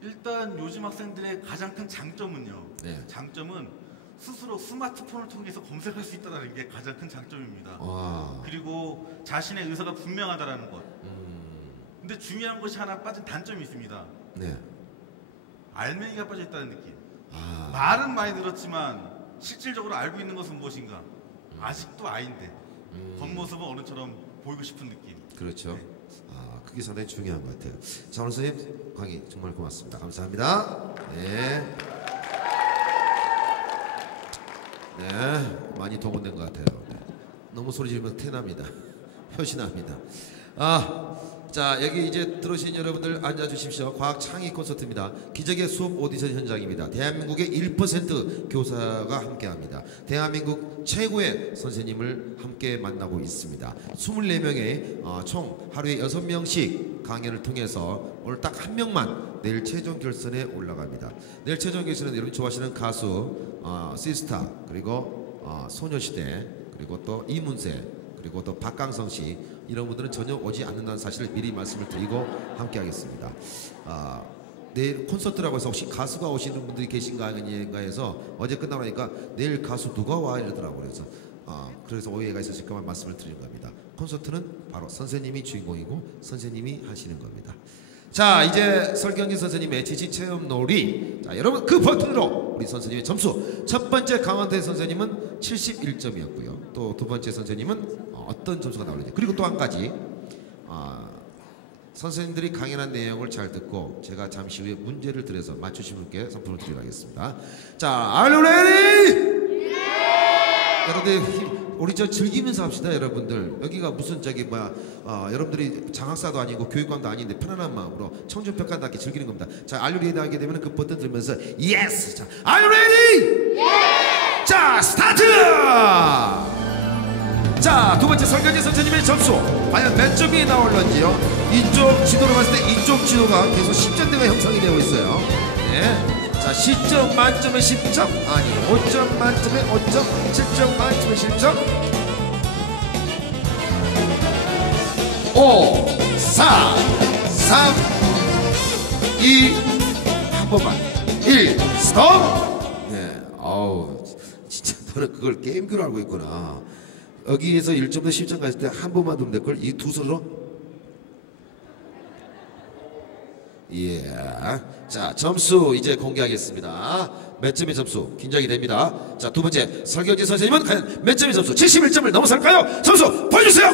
일단 요즘 학생들의 가장 큰 장점은요. 네. 장점은 스스로 스마트폰을 통해서 검색할 수 있다는 게 가장 큰 장점입니다. 그리고 자신의 의사가 분명하다는 것. 근데 중요한 것이 하나 빠진 단점이 있습니다. 네. 알맹이가 빠져 있다는 느낌. 말은 많이 들었지만 실질적으로 알고 있는 것은 무엇인가? 아직도 아이인데 겉모습은 어른처럼 보이고 싶은 느낌. 그렇죠. 네. 그게 상당히 중요한 것 같아요. 자, 오늘 선생님 강의 정말 고맙습니다. 감사합니다. 네. 네, 많이 동원된 것 같아요. 네. 너무 소리 지르면 태납니다. 표시납니다. 자, 여기 이제 들어오신 여러분들 앉아주십시오. 과학 창의 콘서트입니다. 기적의 수업 오디션 현장입니다. 대한민국의 1% 교사가 함께합니다. 대한민국 최고의 선생님을 함께 만나고 있습니다. 24명의 총 하루에 6명씩 강연을 통해서 오늘 딱 한 명만 내일 최종 결선에 올라갑니다. 내일 최종 결선은 여러분이 좋아하시는 가수 시스타 그리고 소녀시대 그리고 또 이문세 그리고 또 박강성 씨 이런 분들은 전혀 오지 않는다는 사실을 미리 말씀을 드리고 함께 하겠습니다. 내일 콘서트라고 해서 혹시 가수가 오시는 분들이 계신가 해서 어제 끝나고 나니까 내일 가수 누가 와 이러더라고요. 그래서 오해가 있으실까만 말씀을 드리는 겁니다. 콘서트는 바로 선생님이 주인공이고 선생님이 하시는 겁니다. 자, 이제 설경진 선생님의 지시체험놀이. 자, 여러분 그 버튼으로 우리 선생님의 점수. 첫 번째 강원대 선생님은 71점이었고요. 또 두 번째 선생님은 어떤 점수가 나올지. 그리고 또 한 가지 선생님들이 강연한 내용을 잘 듣고 제가 잠시 후에 문제를 드려서 맞추신 분께 상품을 드리겠습니다. 자, Are you ready? 여러분들 우리 즐기면서 합시다. 여러분들 여기가 무슨 여러분들이 장학사도 아니고 교육관도 아닌데 편안한 마음으로 청중평가답게 즐기는 겁니다. 자, Are you ready 하게 되면 그 버튼 들면서 Yes! 자, Are you ready? Yeah! 자, 스타트! 자, 두 번째 설경진 선생님의 점수 과연 몇 점이 나올런지요? 이쪽 지도로 봤을 때 이쪽 지도가 계속 10점대가 형성이 되고 있어요. 네. 자, 10점 만점에 10점 아니 5점 만점에 5점 7점 만점에 7점 5 4 3 2 한 번만 1 스톱. 네, 진짜 너는 그걸 게임기로 알고 있구나. 여기에서 1점부터 10점 갔을 때 한 번만 두면 될 걸 이 두 손으로. 예. 자, 점수 이제 공개하겠습니다. 몇 점의 점수 긴장이 됩니다. 자, 두 번째 설경진 선생님은 과연 몇 점의 점수 71점을 넘어설까요? 점수 보여주세요.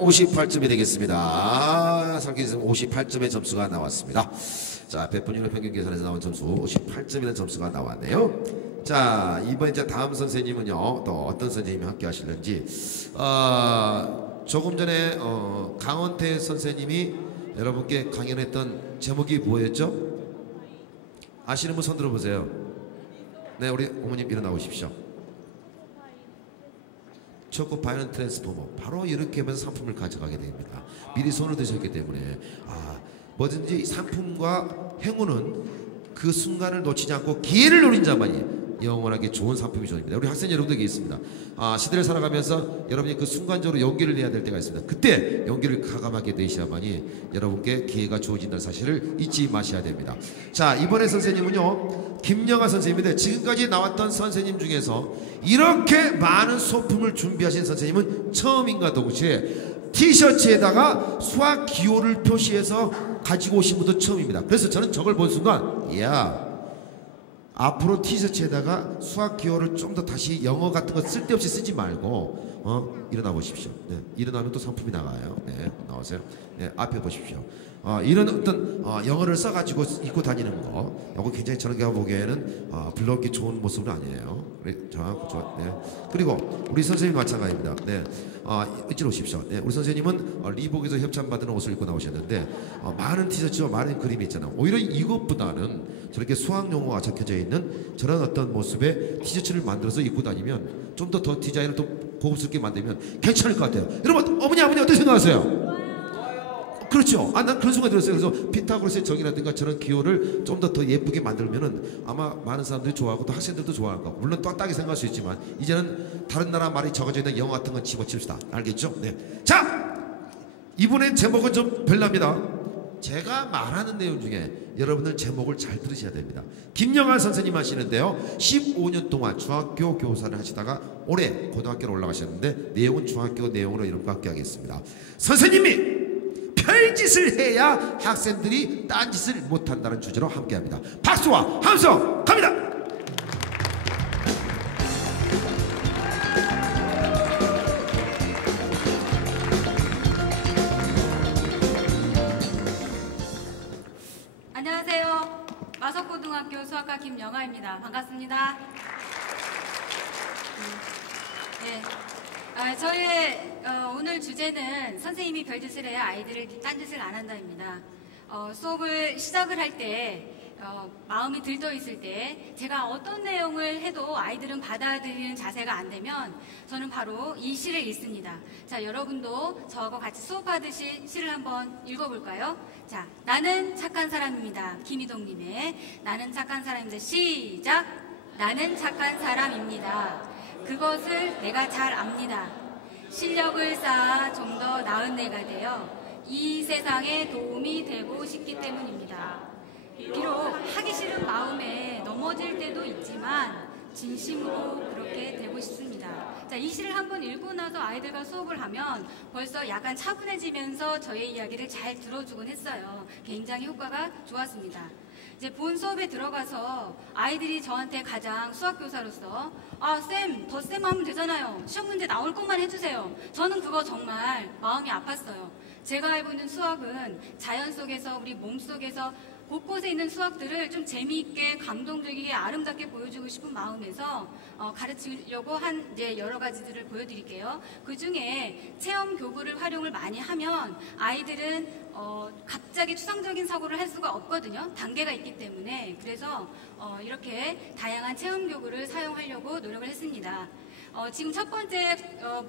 58점이 되겠습니다. 설경진 선생님 58점의 점수가 나왔습니다. 자, 100분 이후 평균 계산에서 나온 점수 58점이라는 점수가 나왔네요. 자, 이번 이제 다음 선생님은요, 또 어떤 선생님이 함께 하실는지. 조금 전에 강원태 선생님이 여러분께 강연했던 제목이 뭐였죠? 아시는 분 손 들어보세요. 네, 우리 어머님 일어나 오십시오. 초코파이는 트랜스포머. 바로 이렇게 하면서 상품을 가져가게 됩니다. 미리 손을 드셨기 때문에 뭐든지 상품과 행운은 그 순간을 놓치지 않고 기회를 노린 자만이 영원하게 좋은 상품이 존재합니다. 우리 학생 여러분들에게 있습니다. 시대를 살아가면서 여러분이 그 순간적으로 용기를 내야 될 때가 있습니다. 그때 용기를 가감하게 되셔야만이 여러분께 기회가 주어진다는 사실을 잊지 마셔야 됩니다. 자, 이번에 선생님은요, 김영아 선생님인데 지금까지 나왔던 선생님 중에서 이렇게 많은 소품을 준비하신 선생님은 처음인가 동시에 티셔츠에다가 수학 기호를 표시해서 가지고 오신 분도 처음입니다. 그래서 저는 저걸 본 순간 앞으로 티셔츠에다가 수학 기호를 좀 더 다시 영어 같은 거 쓸데없이 쓰지 말고 일어나 보십시오. 네, 일어나면 또 상품이 나가요. 네, 나오세요. 네, 앞에 보십시오. 이런 어떤 영어를 써가지고 입고 다니는 거, 이거 굉장히 저는 보기에는 불러오기 좋은 모습은 아니에요. 네. 그리고 우리 선생님 마찬가지입니다. 네, 이쪽으로 오십시오. 네, 우리 선생님은 리복에서 협찬받은 옷을 입고 나오셨는데 많은 티셔츠와 많은 그림이 있잖아요. 오히려 이것보다는 저렇게 수학 용어가 적혀져 있는 저런 어떤 모습의 티셔츠를 만들어서 입고 다니면 좀 더 디자인을 또 고급스럽게 만들면 괜찮을 것 같아요. 여러분, 어머니 아버님 어떻게 생각하세요? 그렇죠. 난 그런 생각이 들었어요. 그래서 피타고라스의 정이라든가 저런 기호를 좀 더 예쁘게 만들면은 아마 많은 사람들이 좋아하고 또 학생들도 좋아할 거고, 물론 떳떳하게 생각할 수 있지만 이제는 다른 나라 말이 적어져 있는 영어 같은 건 집어칩시다. 알겠죠? 네. 자, 이번엔 제목은 좀 별납니다. 제가 말하는 내용 중에 여러분들 제목을 잘 들으셔야 됩니다. 김영환 선생님 하시는데요, 15년 동안 중학교 교사를 하시다가 올해 고등학교로 올라가셨는데 내용은 중학교 내용으로 이름과 함께 하겠습니다. 선생님이 별짓을 해야 학생들이 딴짓을 못한다는 주제로 함께합니다. 박수와 함성 갑니다. 안녕하세요. 마석고등학교 수학과 김영아입니다. 반갑습니다. 네. 저의 오늘 주제는 선생님이 별짓을 해야 아이들이 딴짓을 안 한다입니다. 수업을 시작을 할 때 마음이 들떠 있을 때 제가 어떤 내용을 해도 아이들은 받아들이는 자세가 안 되면 저는 바로 이 시를 읽습니다. 자, 여러분도 저하고 같이 수업하듯이 시를 한번 읽어볼까요? 자, 나는 착한 사람입니다. 김희동님의 나는 착한 사람입니다. 시작! 나는 착한 사람입니다. 그것을 내가 잘 압니다. 실력을 쌓아 좀 더 나은 내가 되어 이 세상에 도움이 되고 싶기 때문입니다. 비록 하기 싫은 마음에 넘어질 때도 있지만 진심으로 그렇게 되고 싶습니다. 자, 이 시를 한번 읽고 나서 아이들과 수업을 하면 벌써 약간 차분해지면서 저의 이야기를 잘 들어주곤 했어요. 굉장히 효과가 좋았습니다. 이제 본 수업에 들어가서 아이들이 저한테 가장 수학교사로서 쌤, 더 쌤 하면 되잖아요. 시험 문제 나올 것만 해주세요. 저는 그거 정말 마음이 아팠어요. 제가 알고 있는 수학은 자연 속에서 우리 몸 속에서 곳곳에 있는 수학들을 좀 재미있게 감동적이게 아름답게 보여주고 싶은 마음에서 가르치려고 한 이제 여러 가지들을 보여드릴게요. 그 중에 체험 교구를 활용을 많이 하면 아이들은 갑자기 추상적인 사고를 할 수가 없거든요. 단계가 있기 때문에. 그래서 이렇게 다양한 체험 교구를 사용하려고 노력을 했습니다. 지금 첫 번째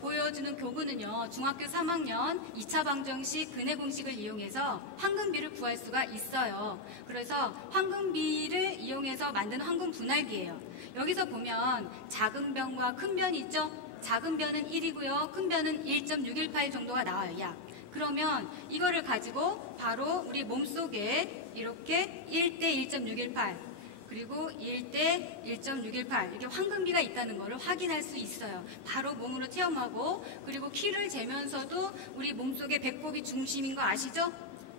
보여주는 교구는요, 중학교 3학년 2차 방정식 근해 공식을 이용해서 황금비를 구할 수가 있어요. 그래서 황금비를 이용해서 만든 황금 분할기예요. 여기서 보면 작은 변과 큰 변이 있죠? 작은 변은 1이고요. 큰 변은 1.618 정도가 나와요. 약. 그러면 이거를 가지고 바로 우리 몸속에 이렇게 1대 1.618 그리고 1대 1.618 이렇게 황금비가 있다는 것을 확인할 수 있어요. 바로 몸으로 체험하고, 그리고 키를 재면서도 우리 몸속의 배꼽이 중심인 거 아시죠?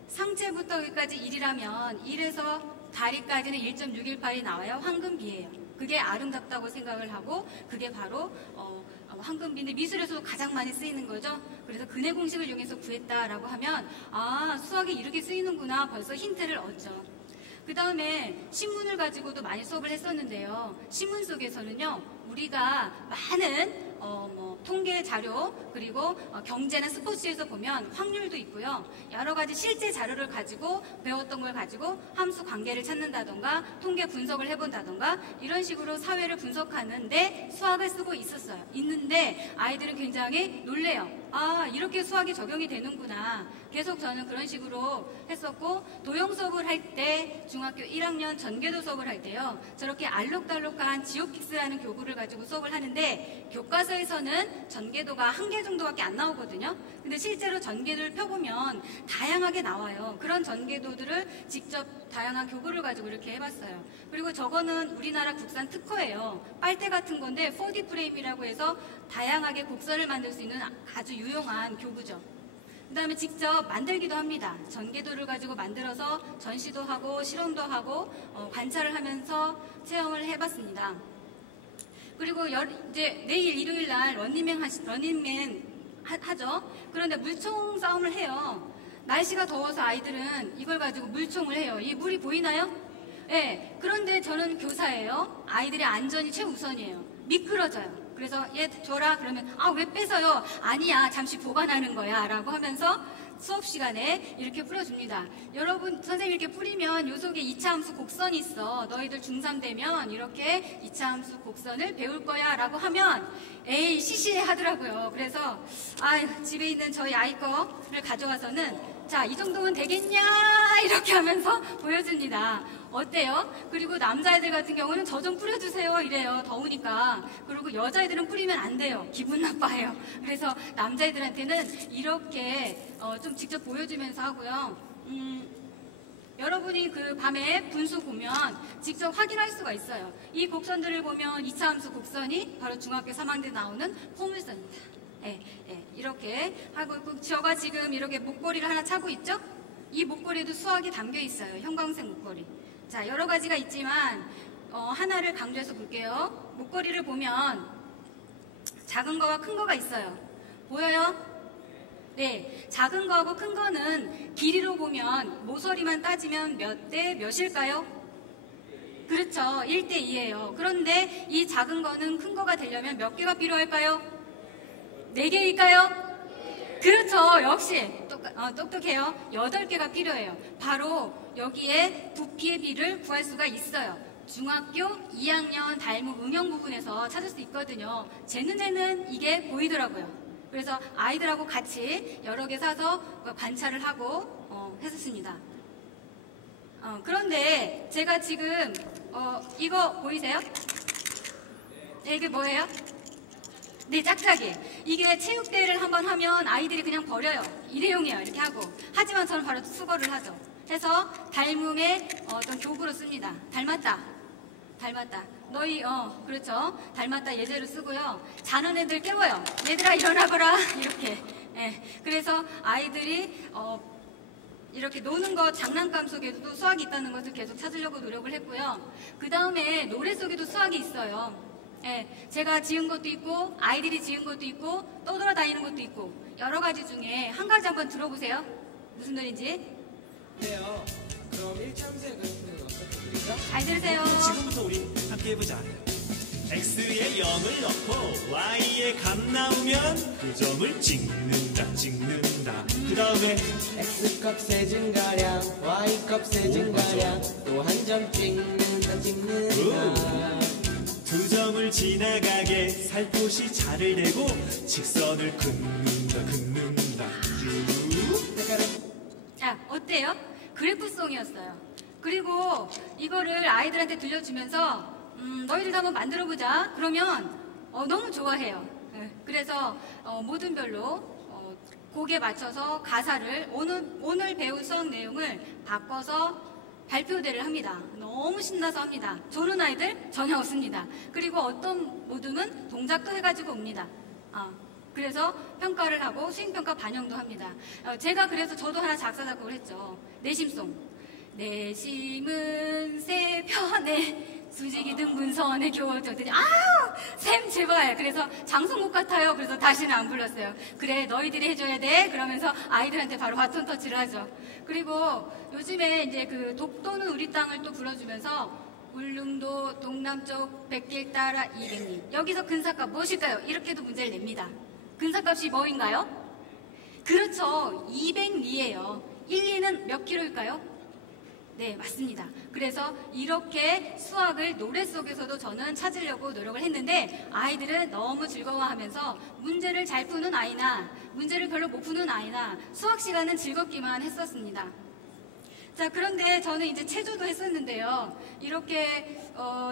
상체부터 여기까지 1이라면 1에서 다리까지는 1.618이 나와요. 황금비예요. 그게 아름답다고 생각을 하고 그게 바로 황금비인데 미술에서도 가장 많이 쓰이는 거죠. 그래서 근해 공식을 이용해서 구했다라고 하면 수학에 이렇게 쓰이는구나 벌써 힌트를 얻죠. 그 다음에 신문을 가지고도 많이 수업을 했었는데요. 신문 속에서는요, 우리가 많은 통계 자료 그리고 경제나 스포츠에서 보면 확률도 있고요. 여러 가지 실제 자료를 가지고 배웠던 걸 가지고 함수 관계를 찾는다던가 통계 분석을 해본다던가 이런 식으로 사회를 분석하는데 수학을 쓰고 있는데 아이들은 굉장히 놀래요. 이렇게 수학이 적용이 되는구나. 계속 저는 그런 식으로 했었고, 도형 수업을 할 때 중학교 1학년 전개도 수업을 할 때요, 저렇게 알록달록한 지오픽스라는 교구를 가지고 수업을 하는데 교과서에서는 전개도가 1개 정도밖에 안 나오거든요. 근데 실제로 전개도를 펴보면 다양하게 나와요. 그런 전개도들을 직접 다양한 교구를 가지고 이렇게 해봤어요. 그리고 저거는 우리나라 국산 특허예요. 빨대 같은 건데 4D 프레임이라고 해서 다양하게 곡선을 만들 수 있는 아주 유용한 교구죠. 그 다음에 직접 만들기도 합니다. 전개도를 가지고 만들어서 전시도 하고 실험도 하고 관찰을 하면서 체험을 해봤습니다. 그리고 이제 내일 일요일 날 런닝맨 하죠. 그런데 물총 싸움을 해요. 날씨가 더워서 아이들은 이걸 가지고 물총을 해요. 이 물이 보이나요? 네. 그런데 저는 교사예요. 아이들의 안전이 최우선이에요. 미끄러져요. 그래서 얘 줘라 그러면 아, 왜 뺏어요? 아니야, 잠시 보관하는 거야 라고 하면서 수업 시간에 이렇게 뿌려줍니다. 여러분, 선생님 이렇게 뿌리면 요 속에 2차 함수 곡선이 있어. 너희들 중3 되면 이렇게 2차 함수 곡선을 배울 거야 라고 하면 에이, 시시해 하더라고요. 그래서 집에 있는 저희 아이 거를 가져와서는 자, 이 정도면 되겠냐 이렇게 하면서 보여줍니다. 어때요? 그리고 남자애들 같은 경우는 저 좀 뿌려주세요 이래요. 더우니까. 그리고 여자애들은 뿌리면 안 돼요. 기분 나빠해요. 그래서 남자애들한테는 이렇게 좀 직접 보여주면서 하고요. 여러분이 그 밤에 분수 보면 직접 확인할 수가 있어요. 이 곡선들을 보면 2차 함수 곡선이 바로 중학교 3학년 나오는 포물선입니다. 이렇게 하고 있고, 제가 지금 이렇게 목걸이를 하나 차고 있죠? 이 목걸이에도 수학이 담겨 있어요. 형광색 목걸이. 자, 여러 가지가 있지만 하나를 강조해서 볼게요. 목걸이를 보면 작은 거와 큰 거가 있어요. 보여요? 네, 작은 거하고 큰 거는 길이로 보면 모서리만 따지면 몇 대 몇일까요? 그렇죠, 1대 2예요. 그런데 이 작은 거는 큰 거가 되려면 몇 개가 필요할까요? 4개일까요? 그렇죠. 역시 똑똑해요. 8개가 필요해요. 바로 여기에 부피의 비를 구할 수가 있어요. 중학교 2학년 달무 응용 부분에서 찾을 수 있거든요. 제 눈에는 이게 보이더라고요. 그래서 아이들하고 같이 여러 개 사서 관찰을 하고 했었습니다. 그런데 제가 지금 이거 보이세요? 네, 이게 뭐예요? 네, 짝짝이. 이게 체육대회를 한번 하면 아이들이 그냥 버려요. 일회용이에요. 이렇게 하고. 하지만 저는 바로 수거를 하죠. 해서 닮음의 어떤 교구로 씁니다. 닮았다. 닮았다. 너희, 그렇죠. 닮았다 예제로 쓰고요. 자는 애들 깨워요. 얘들아, 일어나거라. 이렇게. 그래서 아이들이, 이렇게 노는 것, 장난감 속에도 수학이 있다는 것을 계속 찾으려고 노력을 했고요. 그 다음에 노래 속에도 수학이 있어요. 제가 지은 것도 있고 아이들이 지은 것도 있고 떠돌아다니는 것도 있고 여러 가지 중에 한 가지 한번 들어보세요. 무슨 노래인지. 네요. 그럼 1참색은 어떻게 그리죠? 잘 들으세요. 지금부터 우리 함께 해보자. x에 0을 넣고 y에 값 나오면 그 점을 찍는다. 그 다음에 x값 세증가량 y값 세증가량 또 한 점 찍는다. 두 점을 지나가게 살포시 자를 대고 직선을 긋는다. 자, 어때요? 그래프송이었어요. 그리고 이거를 아이들한테 들려주면서 너희들도 한번 만들어보자. 그러면 너무 좋아해요. 그래서 모든 별로 곡에 맞춰서 가사를 오늘 배운 수학 내용을 바꿔서 발표대를 합니다. 너무 신나서 합니다. 조는 아이들 전혀 없습니다. 그리고 어떤 모둠은 동작도 해가지고 옵니다. 그래서 평가를 하고 수행평가 반영도 합니다. 제가 그래서 저도 하나 작사 작곡을 했죠. 내심송. 내심은 새 편에 수직이 등 문선에 교어졌더니 쌤 제발. 그래서 장송곡 같아요. 그래서 다시는 안 불렀어요. 그래, 너희들이 해줘야 돼. 그러면서 아이들한테 바로 바톤 터치를 하죠. 그리고 요즘에 이제 그 독도는 우리 땅을 또 불러주면서 울릉도 동남쪽 백길 따라 200리. 여기서 근사값 무엇일까요? 이렇게도 문제를 냅니다. 근사값이 뭐인가요? 그렇죠. 200리예요. 1리는 몇 킬로일까요? 네, 맞습니다. 그래서 이렇게 수학을 노래 속에서도 저는 찾으려고 노력을 했는데 아이들은 너무 즐거워하면서 문제를 잘 푸는 아이나 문제를 별로 못 푸는 아이나 수학 시간은 즐겁기만 했었습니다. 자, 그런데 저는 이제 체조도 했었는데요. 이렇게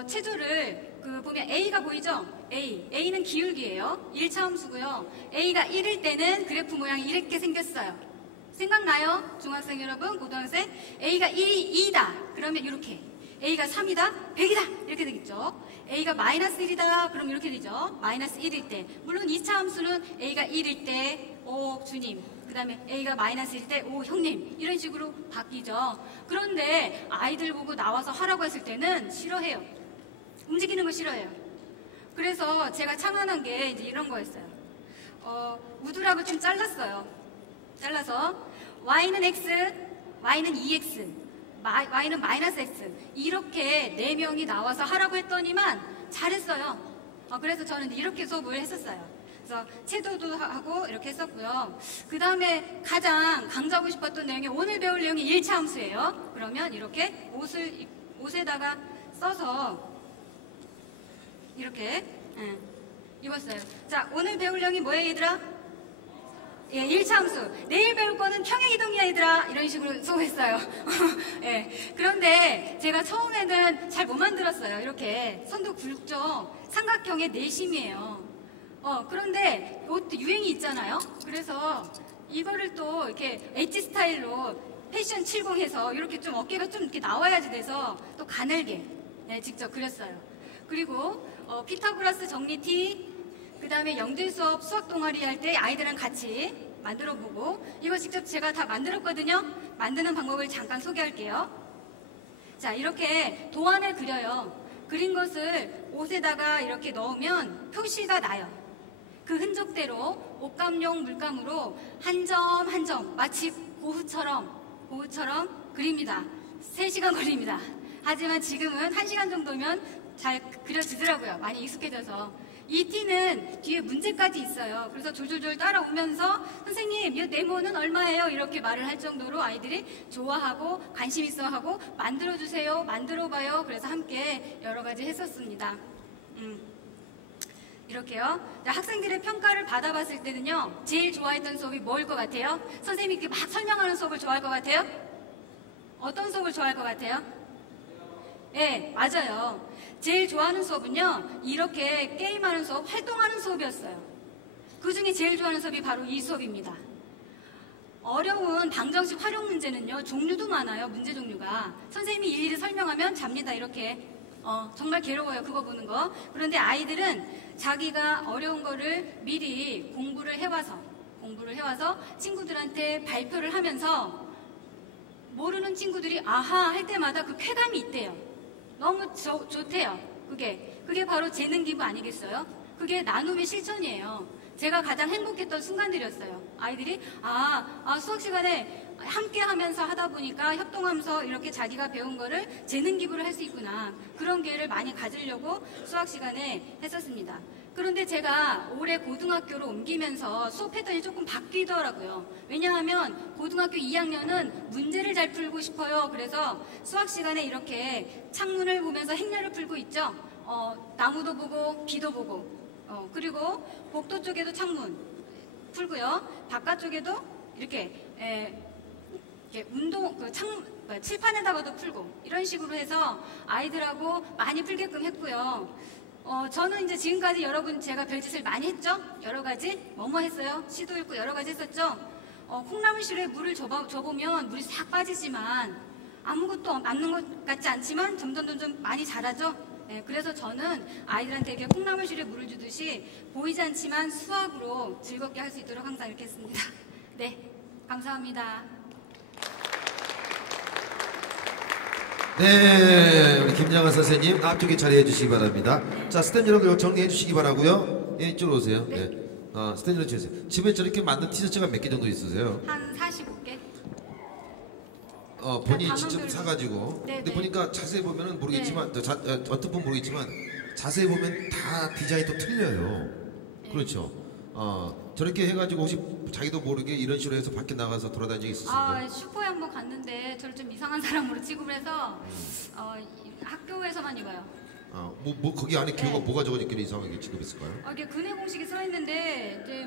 체조를 보면 A가 보이죠? A는 기울기예요. 1차 함수고요. A가 1일 때는 그래프 모양이 이렇게 생겼어요. 생각나요? 중학생 여러분, 고등학생? A가 2다. 그러면 이렇게. A가 3이다. 100이다. 이렇게 되겠죠. A가 마이너스 1이다. 그럼 이렇게 되죠. 마이너스 1일 때. 물론 2차 함수는 A가 1일 때, 오, 주님. 그 다음에 A가 마이너스 1일 때, 오, 형님. 이런 식으로 바뀌죠. 그런데 아이들 보고 나와서 하라고 했을 때는 싫어해요. 움직이는 거 싫어해요. 그래서 제가 창안한 게 이제 이런 거였어요. 우드락을 좀 잘랐어요. 잘라서 y는 x, y는 2x, y는 마이너스 x 이렇게 4명이 나와서 하라고 했더니만 잘했어요. 그래서 저는 이렇게 수업을 했었어요. 그래서 채도도 하고 이렇게 했었고요. 그 다음에 가장 강조하고 싶었던 내용이 오늘 배울 내용이 1차 함수예요. 그러면 이렇게 옷에다가 써서 이렇게 입었어요. 자, 오늘 배울 내용이 뭐예요, 얘들아? 예, 1차 함수. 내일 배울 거는 평행이동이야, 얘들아. 이런 식으로 수고했어요. 예, 그런데 제가 처음에는 잘 못 만들었어요. 이렇게 선도 굵죠. 삼각형의 내심이에요. 그런데 옷 유행이 있잖아요. 그래서 이거를 또 이렇게 엣지 스타일로 패션 70 해서 이렇게 좀 어깨가 좀 이렇게 나와야지 돼서 또 가늘게 직접 그렸어요. 그리고 피타고라스 정리티, 그 다음에 영재 수업 수학 동아리 할 때 아이들랑 같이 만들어 보고, 이거 직접 제가 다 만들었거든요. 만드는 방법을 잠깐 소개할게요. 자, 이렇게 도안을 그려요. 그린 것을 옷에다가 이렇게 넣으면 표시가 나요. 그 흔적대로 옷감용 물감으로 한 점 한 점 마치 고흐처럼 그립니다. 3시간 걸립니다. 하지만 지금은 1시간 정도면 잘 그려지더라고요. 많이 익숙해져서. 이 티는 뒤에 문제까지 있어요. 그래서 졸졸졸 따라오면서 선생님, 이 네모는 얼마예요? 이렇게 말을 할 정도로 아이들이 좋아하고 관심 있어 하고 만들어주세요, 만들어봐요. 그래서 함께 여러 가지 했었습니다. 이렇게요. 자, 학생들의 평가를 받아봤을 때는요, 제일 좋아했던 수업이 뭐일 것 같아요? 선생님이 이렇게 막 설명하는 수업을 좋아할 것 같아요? 어떤 수업을 좋아할 것 같아요? 네, 맞아요. 제일 좋아하는 수업은요, 이렇게 게임하는 수업, 활동하는 수업이었어요. 그 중에 제일 좋아하는 수업이 바로 이 수업입니다. 어려운 방정식 활용 문제는요, 종류도 많아요. 문제 종류가. 선생님이 일일이 설명하면 잡니다. 이렇게. 정말 괴로워요. 그거 보는 거. 그런데 아이들은 자기가 어려운 거를 미리 공부를 해와서 친구들한테 발표를 하면서 모르는 친구들이 아하 할 때마다 그 쾌감이 있대요. 너무 좋대요. 그게 바로 재능 기부 아니겠어요? 그게 나눔의 실천이에요. 제가 가장 행복했던 순간들이었어요. 아이들이 수학 시간에 함께 하면서 하다 보니까 협동하면서 이렇게 자기가 배운 거를 재능 기부를 할 수 있구나. 그런 기회를 많이 가지려고 수학 시간에 했었습니다. 그런데 제가 올해 고등학교로 옮기면서 수업 패턴이 조금 바뀌더라고요. 왜냐하면 고등학교 2학년은 문제를 잘 풀고 싶어요. 그래서 수학 시간에 이렇게 창문을 보면서 행렬을 풀고 있죠. 나무도 보고 비도 보고 그리고 복도 쪽에도 창문 풀고요. 바깥쪽에도 이렇게 칠판에다가도 풀고 이런 식으로 해서 아이들하고 많이 풀게끔 했고요. 저는 이제 지금까지 여러분 제가 별짓을 많이 했죠? 여러 가지 뭐뭐 했어요? 시도 읽고 여러 가지 했었죠? 콩나물시루에 물을 줘보면 물이 싹 빠지지만 아무것도 남는 것 같지 않지만 점점 많이 자라죠? 네, 그래서 저는 아이들한테 이렇게 콩나물시루에 물을 주듯이 보이지 않지만 수학으로 즐겁게 할 수 있도록 항상 이렇게 했습니다. 네, 감사합니다. 네, 우리 김양아 선생님 앞쪽에 자리해 주시기 바랍니다. 자, 스탠드로 정리해 주시기 바라고요. 예, 이쪽으로 오세요. 네. 스탠드로 주세요. 집에 저렇게 만든 티셔츠가 몇 개 정도 있으세요? 한 45개? 본인이 직접 사가지고. 네, 근데 네. 보니까 자세히 보면은 모르겠지만, 어떤 분 모르겠지만, 자세히 보면 다 디자인이 또 틀려요. 네. 그렇죠. 저렇게 해가지고 혹시 자기도 모르게 이런 식으로 해서 밖에 나가서 돌아다닌 적이 있었습니까? 슈퍼에 한번 갔는데 저를 좀 이상한 사람으로 취급을 해서 학교에서만 입어요. 거기 안에 기호가 네. 뭐가 적어있길래 이상하게 취급했을까요? 이게 근해 공식이 써 있는데 이제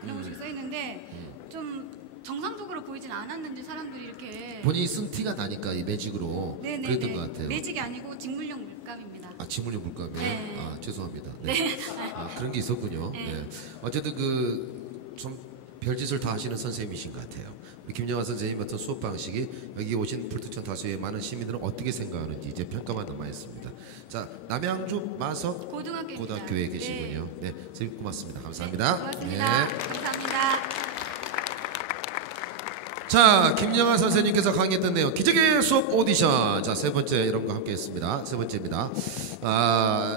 근해 공식이 써 있는데 좀 정상적으로 보이진 않았는지 사람들이 이렇게 본인이 쓴 티가 나니까 이 매직으로 그랬던 것 같아요. 매직이 아니고 직물용 물감입니다. 직물용 물감이요? 네. 죄송합니다. 네. 그런 게 있었군요. 네. 네. 어쨌든 좀 별짓을 다 하시는 선생님이신 것 같아요. 우리 김영하 선생님 같은 수업 방식이 여기 오신 불특정 다수의 많은 시민들은 어떻게 생각하는지 이제 평가만 남아있습니다. 자, 남양주 마석 고등학교에 계시군요. 네, 선생님 고맙습니다. 감사합니다. 네, 고맙습니다. 네. 감사합니다. 자, 김영하 선생님께서 강의했던 내용 기적의 수업 오디션. 자, 세 번째 여러분과 함께 했습니다. 세 번째입니다.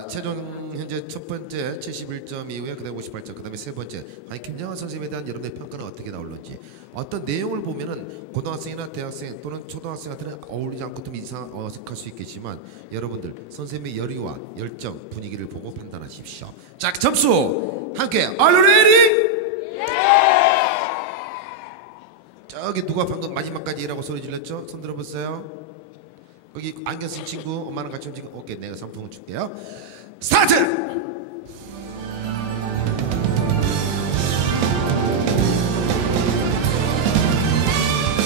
최종 현재 첫 번째 71점 이후에 그 다음에 58점, 그 다음에 세 번째. 아니, 김영하 선생님에 대한 여러분의 평가는 어떻게 나올는지, 어떤 내용을 보면은 고등학생이나 대학생 또는 초등학생한테는 어울리지 않고 좀 어색할 수 있겠지만, 여러분들 선생님의 열의와 열정, 분위기를 보고 판단하십시오. 자, 점수 함께. Are you ready? 저기 누가 방금 마지막까지 일하고 소리 질렀죠? 손 들어보세요. 거기 안경 쓴 친구, 엄마랑 같이 움직여. 오케이, 내가 상품을 줄게요. 스타트!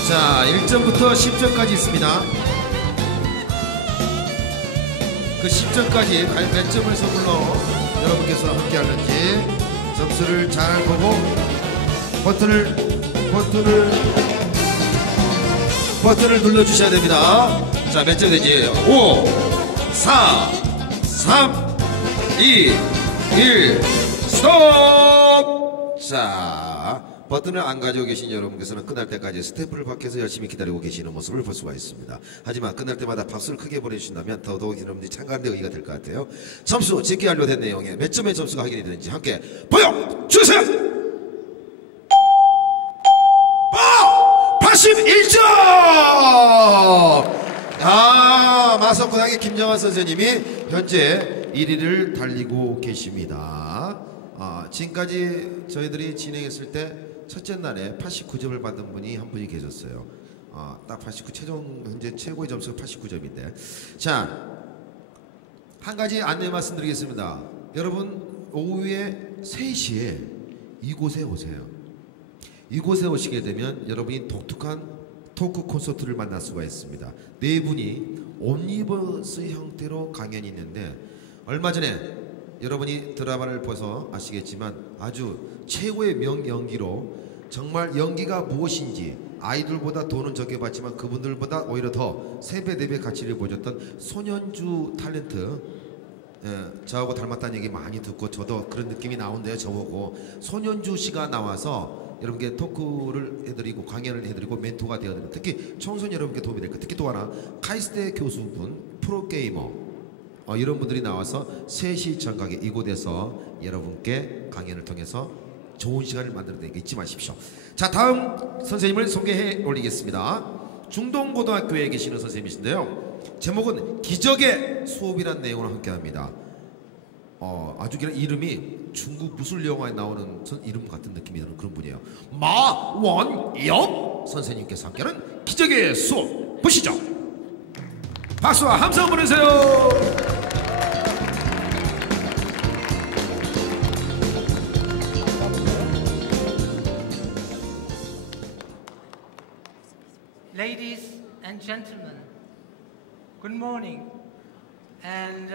자, 1점부터 10점까지 있습니다. 그 10점까지 과연 몇 점을 선물로 여러분께서 함께 하는지 점수를 잘 보고 버튼을 눌러주셔야 됩니다. 자, 몇 점 되지? 5, 4, 3, 2, 1, 스톱! 자, 버튼을 안 가지고 계신 여러분께서는 끝날 때까지 스태프를 밖에서 열심히 기다리고 계시는 모습을 볼 수가 있습니다. 하지만 끝날 때마다 박수를 크게 보내주신다면 더더욱 여러분들이 참가하는 데 의의가 될 것 같아요. 점수, 제게 완료된 내용에 몇 점의 점수가 확인이 되는지 함께 보여주세요! 81점! 마석고등학교 김정환 선생님이 현재 1위를 달리고 계십니다. 지금까지 저희들이 진행했을 때 첫째 날에 89점을 받은 분이 한 분이 계셨어요. 딱 89, 최종 현재 최고의 점수가 89점인데. 자, 한 가지 안내 말씀드리겠습니다. 여러분, 오후에 3시에 이곳에 오세요. 이곳에 오시게 되면 여러분이 독특한 토크 콘서트를 만날 수가 있습니다. 네 분이 옴니버스 형태로 강연이 있는데, 얼마 전에 여러분이 드라마를 보셔서 아시겠지만 아주 최고의 명연기로, 정말 연기가 무엇인지 아이돌보다 돈은 적게 받지만 그분들보다 오히려 더 3배, 4배 가치를 보여줬던 손현주 탤런트, 저하고 닮았다는 얘기 많이 듣고 저도 그런 느낌이 나온대요. 저보고 손현주 씨가 나와서 여러분께 토크를 해드리고 강연을 해드리고 멘토가 되어드리고, 특히 청소년 여러분께 도움이 될 것. 특히 또 하나, 카이스트 교수분, 프로게이머, 이런 분들이 나와서 3시 정각에 이곳에서 여러분께 강연을 통해서 좋은 시간을 만들어내니까 잊지 마십시오. 자, 다음 선생님을 소개해 올리겠습니다. 중동고등학교에 계시는 선생님이신데요, 제목은 기적의 수업이라는 내용을 함께합니다. 아주 그냥 이름이 중국 무술 영화에 나오는 이름 같은 느낌이 드는 그런 분이에요. 마원엽 선생님께서 함께하는 기적의 수업 보시죠. 박수와 함성 보내세요. Ladies and gentlemen, good morning and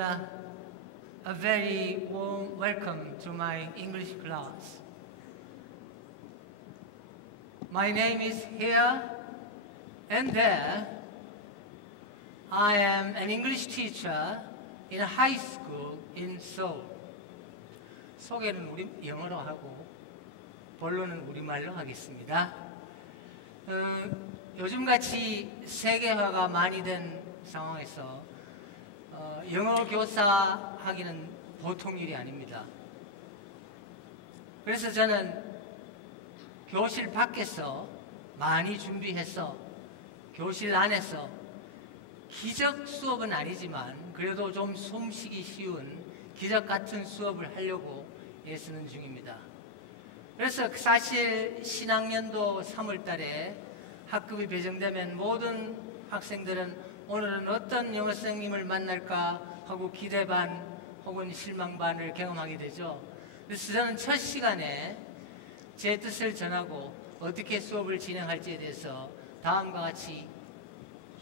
a very warm welcome to my English class. My name is here and there. I am an English teacher in a high school in Seoul. 소개는 우리 영어로 하고 본론은 우리말로 하겠습니다. 요즘같이 세계화가 많이 된 상황에서 영어 교사 하기는 보통 일이 아닙니다. 그래서 저는 교실 밖에서 많이 준비해서 교실 안에서 기적 수업은 아니지만 그래도 좀 숨쉬기 쉬운 기적 같은 수업을 하려고 애쓰는 중입니다. 그래서 사실 신학년도 3월 달에 학급이 배정되면 모든 학생들은 오늘은 어떤 영어 선생님을 만날까 하고 기대 반 혹은 실망 반을 경험하게 되죠. 그래서 저는 첫 시간에 제 뜻을 전하고 어떻게 수업을 진행할지에 대해서 다음과 같이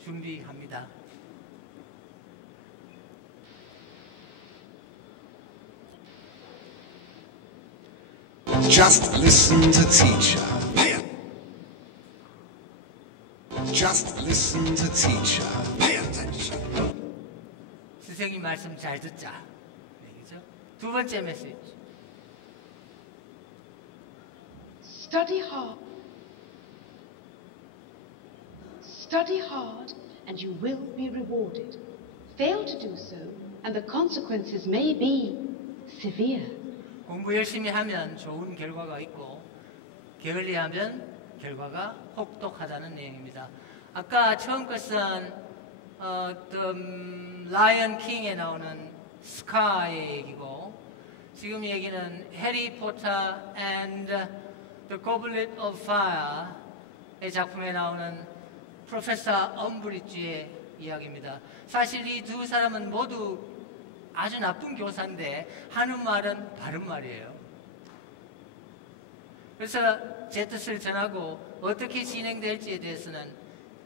준비합니다. Just listen to teacher. Just listen to teacher. Pay attention. 선생님 말씀 잘 듣자. 그죠? 두 번째 메시지. Study hard. Study hard and you will be rewarded. Fail to do so and the consequences may be severe. 공부 열심히 하면 좋은 결과가 있고 게을리하면 결과가 혹독하다는 내용입니다. 아까 처음 것은 The Lion King에 나오는 스카의 얘기고 지금 얘기는 해리 포터 and The Goblet of Fire의 작품에 나오는 프로페서 엄브리지의 이야기입니다. 사실 이 두 사람은 모두 아주 나쁜 교사인데 하는 말은 바른 말이에요. 그래서 제 뜻을 전하고 어떻게 진행될지에 대해서는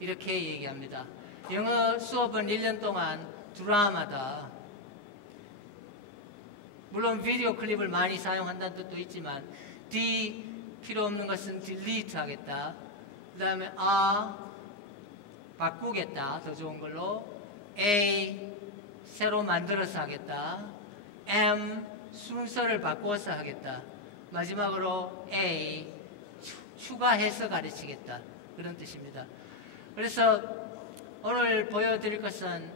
이렇게 얘기합니다. 영어 수업은 1년 동안 드라마다. 물론 비디오 클립을 많이 사용한다는 뜻도 있지만 D 필요 없는 것은 delete 하겠다. 그 다음에 바꾸겠다. 더 좋은 걸로. A 새로 만들어서 하겠다. M 순서를 바꿔서 하겠다. 마지막으로 A 추가해서 가르치겠다. 그런 뜻입니다. 그래서 오늘 보여드릴 것은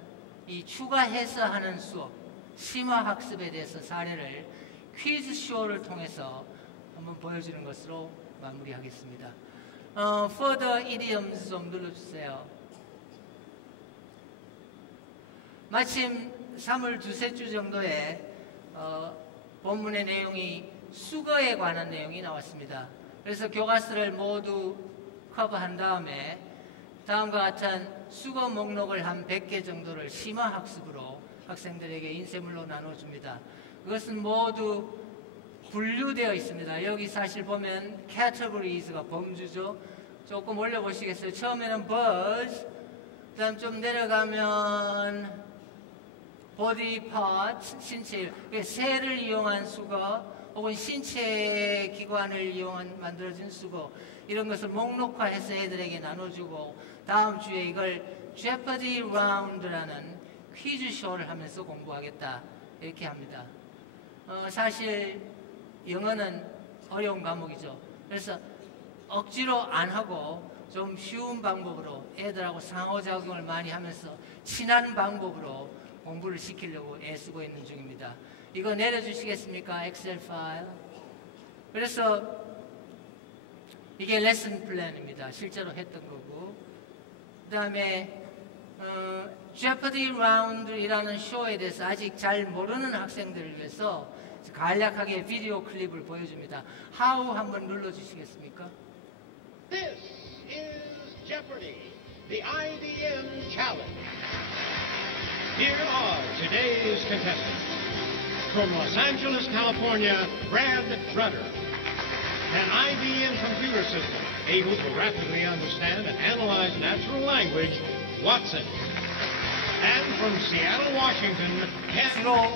이 추가해서 하는 수업, 심화학습에 대해서 사례를 퀴즈쇼를 통해서 한번 보여주는 것으로 마무리하겠습니다. Further idioms 좀 눌러주세요. 마침 3월 두세 주 정도에 본문의 내용이 수거에 관한 내용이 나왔습니다. 그래서 교과서를 모두 커버한 다음에 다음과 같은 수거 목록을 한 100개 정도를 심화학습으로 학생들에게 인쇄물로 나눠줍니다. 그것은 모두 분류되어 있습니다. 여기 사실 보면 categories가 범주죠. 조금 올려보시겠어요? 처음에는 birds, 그 다음 좀 내려가면 body parts, 신체, 새를 이용한 수거, 혹은 신체 기관을 이용한 만들어진 수거, 이런 것을 목록화해서 애들에게 나눠주고 다음 주에 이걸 Jeopardy Round라는 퀴즈쇼를 하면서 공부하겠다 이렇게 합니다. 사실 영어는 어려운 과목이죠. 그래서 억지로 안 하고 좀 쉬운 방법으로 애들하고 상호작용을 많이 하면서 친한 방법으로 공부를 시키려고 애쓰고 있는 중입니다. 이거 내려주시겠습니까? 엑셀 파일. 그래서 이게 레슨 플랜입니다. 실제로 했던 거고. 그 다음에 Jeopardy Round이라는 쇼에 대해서 아직 잘 모르는 학생들을 위해서 간략하게 비디오 클립을 보여줍니다. How 한번 눌러주시겠습니까? This is Jeopardy, the IBM Challenge. Here are today's contestants. From Los Angeles, California, Brad Rutter. An IBM computer system able to rapidly understand and analyze natural language, Watson. And from Seattle, Washington, Ken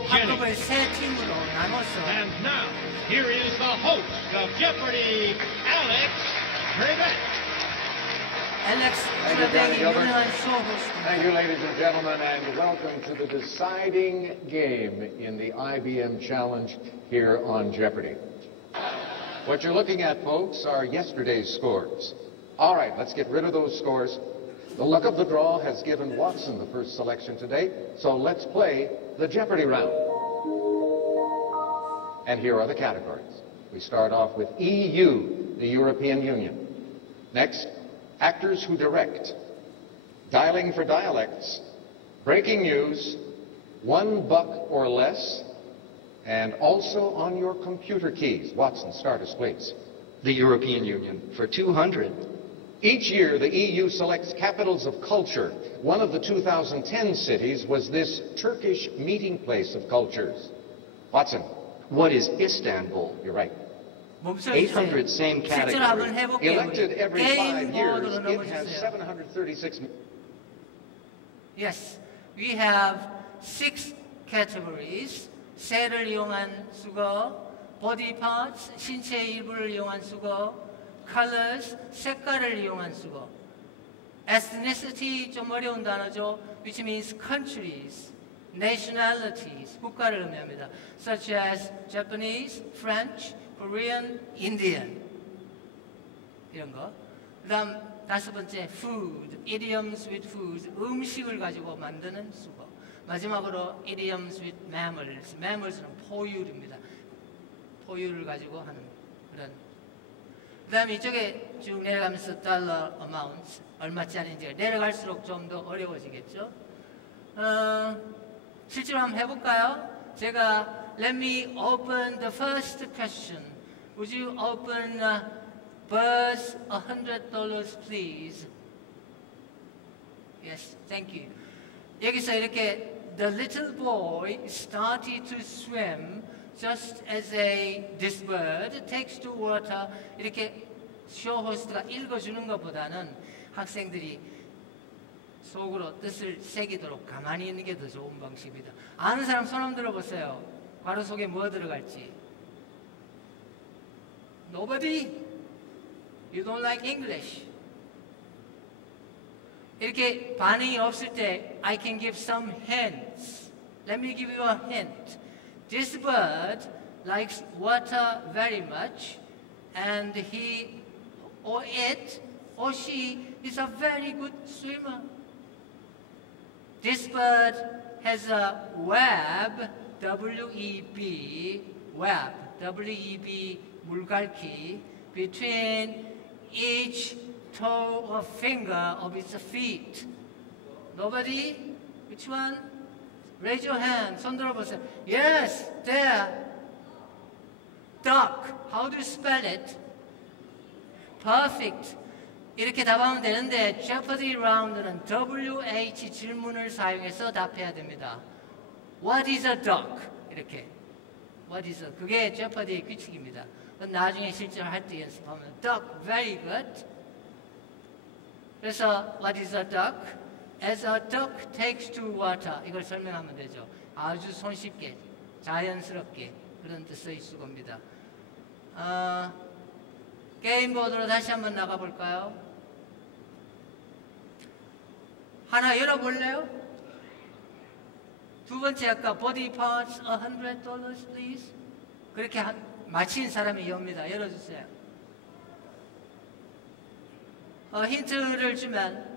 Jennings. And now, here is the host of Jeopardy, Alex Trebek. Thank you, Johnny Gilbert. Thank you, ladies and gentlemen, and welcome to the deciding game in the IBM Challenge here on Jeopardy. What you're looking at, folks, are yesterday's scores. All right, let's get rid of those scores. The luck of the draw has given Watson the first selection today, so let's play the Jeopardy round. And here are the categories. We start off with EU, the European Union. Next, actors who direct, dialing for dialects, breaking news, $1 or less, and also on your computer keys. Watson, start us, please. The European Union for 200. Each year, the EU selects capitals of culture. One of the 2010 cities was this Turkish meeting place of cultures. Watson. What is Istanbul? You're right. 800, same category. Elected every 5 years, it has 736... Yes, we have 6 categories. 새를 이용한 수거, body parts, 신체 일부를 이용한 수거, colors, 색깔을 이용한 수거. ethnicity, 좀 어려운 단어죠. which means countries, nationalities, 국가를 의미합니다. such as Japanese, French, Korean, Indian. 이런 거. 그 다음 다섯 번째 food, idioms with food, 음식을 가지고 만드는 수거. 마지막으로 idioms with mammals, mammals는 포유류입니다. 포유를 가지고 하는 그런. 그 다음에 이쪽에 쭉 내려가면서 dollar amount, 얼마짜리인지 내려갈수록 좀 더 어려워지겠죠. 실제로 한번 해볼까요? 제가 let me open the first question. Would you open Buzz $100 please? Yes, thank you. 여기서 이렇게 the little boy started to swim just as this bird takes to water. 이렇게 쇼 호스트가 읽어주는 것보다는 학생들이 속으로 뜻을 새기도록 가만히 있는 게 더 좋은 방식입니다. 아는 사람 손 한번 들어보세요. 괄호 속에 뭐 들어갈지. Nobody? You don't like English? 이렇게 반응이 없을 때 I can give some hints. Let me give you a hint. This bird likes water very much and he or it or she is a very good swimmer. This bird has a web, W-E-B, web, W-E-B, 물갈퀴, between each toe or finger of its feet. Nobody? Which one? Raise your hand. 손 들어보세요. Yes, there. Duck. How do you spell it? Perfect. 이렇게 답하면 되는데 Jeopardy 라운드는 WH 질문을 사용해서 답해야 됩니다. What is a duck? 이렇게. What is a? 그게 Jeopardy의 규칙입니다. 나중에 실제로 할 때 연습하면 duck, very good. 그래서 what is a duck? As a duck takes to water. 이걸 설명하면 되죠. 아주 손쉽게, 자연스럽게 그런 뜻의 수고입니다. 게임 보드로 다시 한번 나가볼까요? 하나 열어볼래요? 두 번째 아까 body parts $100 please. 그렇게 마친 사람이 엽니다. 열어주세요. 힌트를 주면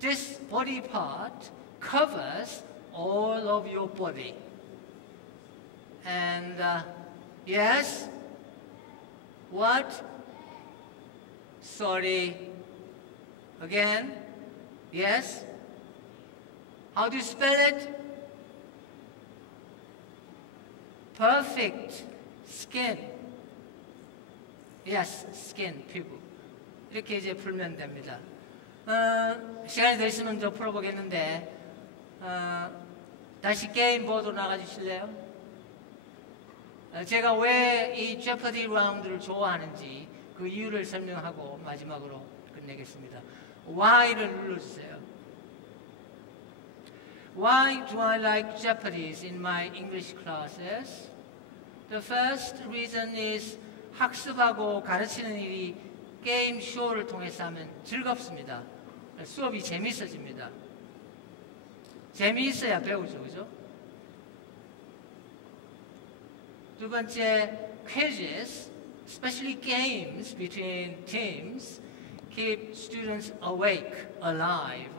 This body part covers all of your body. And yes, what? Sorry. Again, yes. How do you spell it? Perfect. Skin. Yes, skin, 피부. 이렇게 이제 풀면 됩니다. 시간이 더 있으면 더 풀어보겠는데 다시 게임 보드로 나가주실래요? 제가 왜 이 제퍼디 라운드를 좋아하는지 그 이유를 설명하고 마지막으로 끝내겠습니다. Why를 눌러주세요. Why do I like Jeopardies in my English classes? The first reason is 학습하고 가르치는 일이 게임 쇼를 통해서 하면 즐겁습니다. 수업이 재밌어집니다. 재미있어야 배우죠, 그죠? 두 번째, quizzes, especially games between teams, keep students awake, alive.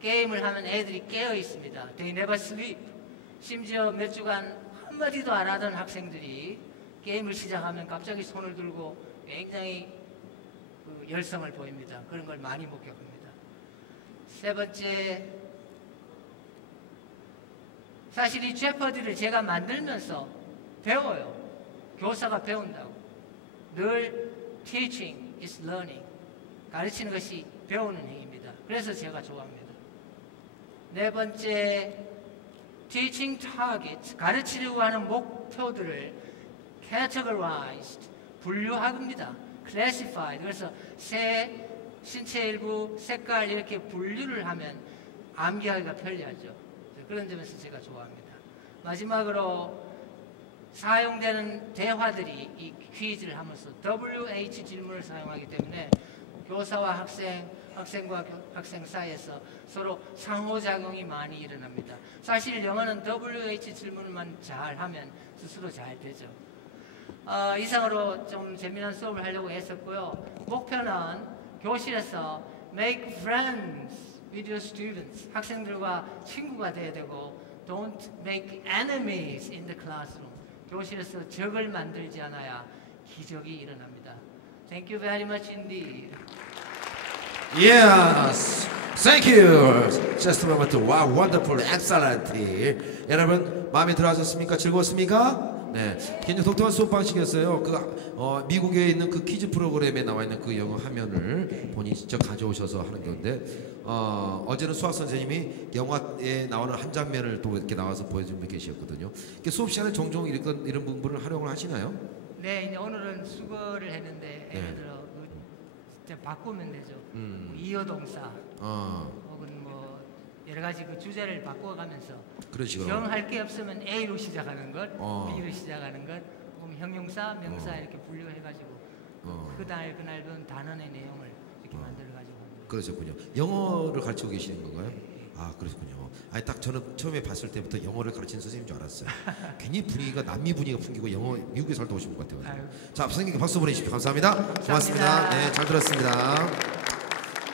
게임을 하면 애들이 깨어 있습니다. They never sleep. 심지어 몇 주간 한마디도 안 하던 학생들이 게임을 시작하면 갑자기 손을 들고 굉장히 열성을 보입니다. 그런 걸 많이 목격합니다. 세 번째, 사실 이 제퍼디를 제가 만들면서 배워요. 교사가 배운다고. 늘 teaching is learning. 가르치는 것이 배우는 행위입니다. 그래서 제가 좋아합니다. 네 번째, teaching targets, 가르치려고 하는 목표들을 categorized, 분류합니다. classified, 그래서 새, 신체 일부, 색깔 이렇게 분류를 하면 암기하기가 편리하죠. 그런 점에서 제가 좋아합니다. 마지막으로 사용되는 대화들이 이 퀴즈를 하면서 WH 질문을 사용하기 때문에 교사와 학생, 학생과 학생 사이에서 서로 상호작용이 많이 일어납니다. 사실 영어는 WH 질문만 잘 하면 스스로 잘 되죠. 이상으로 좀 재미난 수업을 하려고 했었고요. 목표는 교실에서 make friends with your students. 학생들과 친구가 돼야 되고 don't make enemies in the classroom. 교실에서 적을 만들지 않아야 기적이 일어납니다. Thank you very much indeed. Yes, thank you. Just a moment. Wow, wonderful, excellent. 여러분 마음에 들어하셨습니까? 즐거웠습니까? 네, 굉장히 독특한 수업 방식이었어요. 미국에 있는 그 퀴즈 프로그램에 나와 있는 그 영어 화면을 본인이 직접 가져오셔서 하는 건데, 어제는 수학 선생님이 영화에 나오는 한 장면을 또 이렇게 나와서 보여준 분 계셨거든요. 수업 시간에 종종 이런 부분을 활용을 하시나요? 네, 이제 오늘은 수거를 했는데 예를 들어 진짜 바꾸면 되죠. 이어동사, 혹은 뭐 여러 가지 그 주제를 바꿔가면서 그런 식으로 정할 게 없으면 A로 시작하는 것, B로 시작하는 것, 혹은 형용사, 명사 이렇게 분류해가지고 그날 배운 단원의 내용을 이렇게 만들어가지고 합니다. 그러셨군요. 영어를 가르치고 계시는 건가요? 아, 그렇군요. 아니 딱 저는 처음에 봤을 때부터 영어를 가르치는 선생님인 줄 알았어요. 괜히 분위기가 남미 분위기가 풍기고 영어 미국에 살다 오신 것 같아요. 자, 선생님께 박수 보내주십시오. 감사합니다. 고맙습니다. 네, 잘 들었습니다.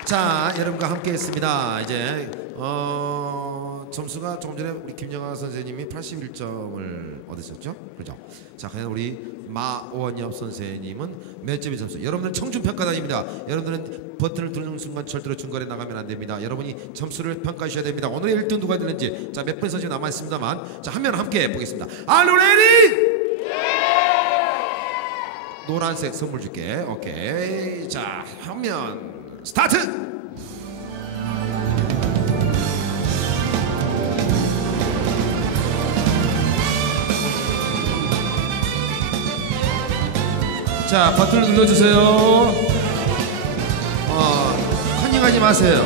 자, 여러분과 함께했습니다. 이제 점수가 조금 전에 우리 김영하 선생님이 81점을 얻으셨죠? 그렇죠? 자, 과연 우리 마원엽 선생님은 몇 점의 점수? 여러분들은 청중평가단입니다. 여러분들은 버튼을 누르는 순간 절대로 중간에 나가면 안 됩니다. 여러분이 점수를 평가하셔야 됩니다. 오늘의 1등 누가 되는지, 자, 몇 분 선생님 남아있습니다만, 자, 한 명 함께 보겠습니다. Are you ready? 노란색 선물 줄게. 오케이. 자, 화면 스타트! 자, 버튼을 눌러주세요. 컨닝하지 마세요.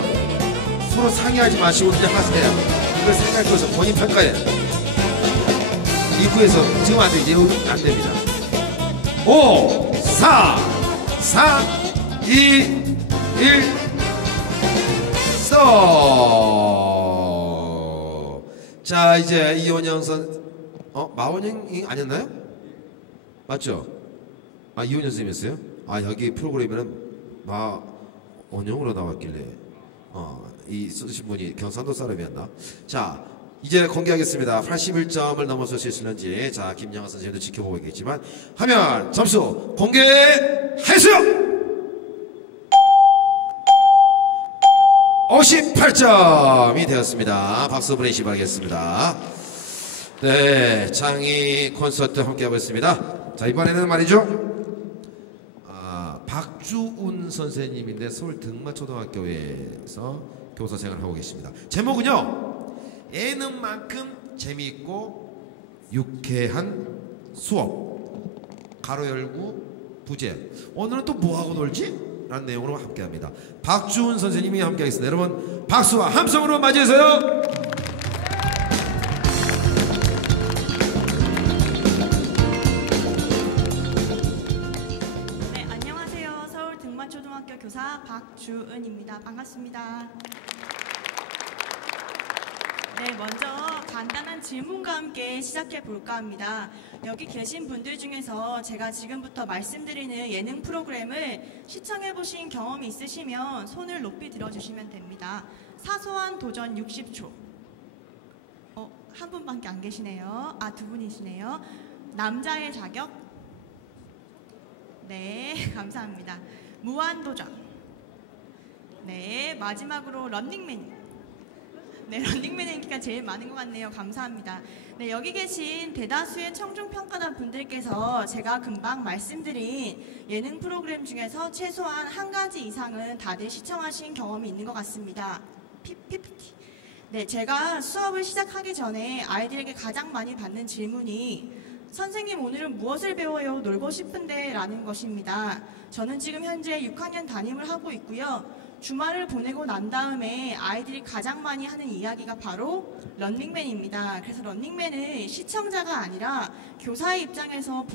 서로 상의하지 마시고 그냥 하세요. 이걸 생각할 것은 본인 평가해. 입구에서 지금 안 돼. 이제 안 됩니다. 5, 4, 3, 2, 1, 써. 자, 이제 이원영 마원영이 아니었나요? 맞죠? 아, 이훈현 선생님이었어요? 아, 여기 프로그램에는 마원영으로 나왔길래 이 쓰신 분이 경상도 사람이었나? 자, 이제 공개하겠습니다. 81점을 넘어설 수 있을는지. 자, 김영하 선생님도 지켜보고 있겠지만 화면 점수 공개하세요. 58점이 되었습니다. 박수 보내시기 바라겠습니다. 네, 창의 콘서트 함께하고 있습니다. 자, 이번에는 말이죠, 박주운 선생님인데 서울 등마초등학교에서 교사생활을 하고 계십니다. 제목은요, 예능만큼 재미있고 유쾌한 수업, 가로 열고 부제. 오늘은 또 뭐하고 놀지? 라는 내용으로 함께합니다. 박주운 선생님이 함께하겠습니다. 여러분 박수와 함성으로 맞이해서요. 초등학교 교사 박주은입니다. 반갑습니다. 네, 먼저 간단한 질문과 함께 시작해 볼까 합니다. 여기 계신 분들 중에서 제가 지금부터 말씀드리는 예능 프로그램을 시청해 보신 경험이 있으시면 손을 높이 들어주시면 됩니다. 사소한 도전 60초. 한 분밖에 안 계시네요. 아, 두 분이시네요. 남자의 자격. 네, 감사합니다. 무한도전. 네, 마지막으로 런닝맨. 네, 런닝맨의 인기가 제일 많은 것 같네요. 감사합니다. 네, 여기 계신 대다수의 청중평가단 분들께서 제가 금방 말씀드린 예능 프로그램 중에서 최소한 한 가지 이상은 다들 시청하신 경험이 있는 것 같습니다. PPT. 네, 제가 수업을 시작하기 전에 아이들에게 가장 많이 받는 질문이 선생님, 오늘은 무엇을 배워요? 놀고 싶은데 라는 것입니다. 저는 지금 현재 6학년 담임을 하고 있고요. 주말을 보내고 난 다음에 아이들이 가장 많이 하는 이야기가 바로 런닝맨입니다. 그래서 런닝맨을 시청자가 아니라 교사의 입장에서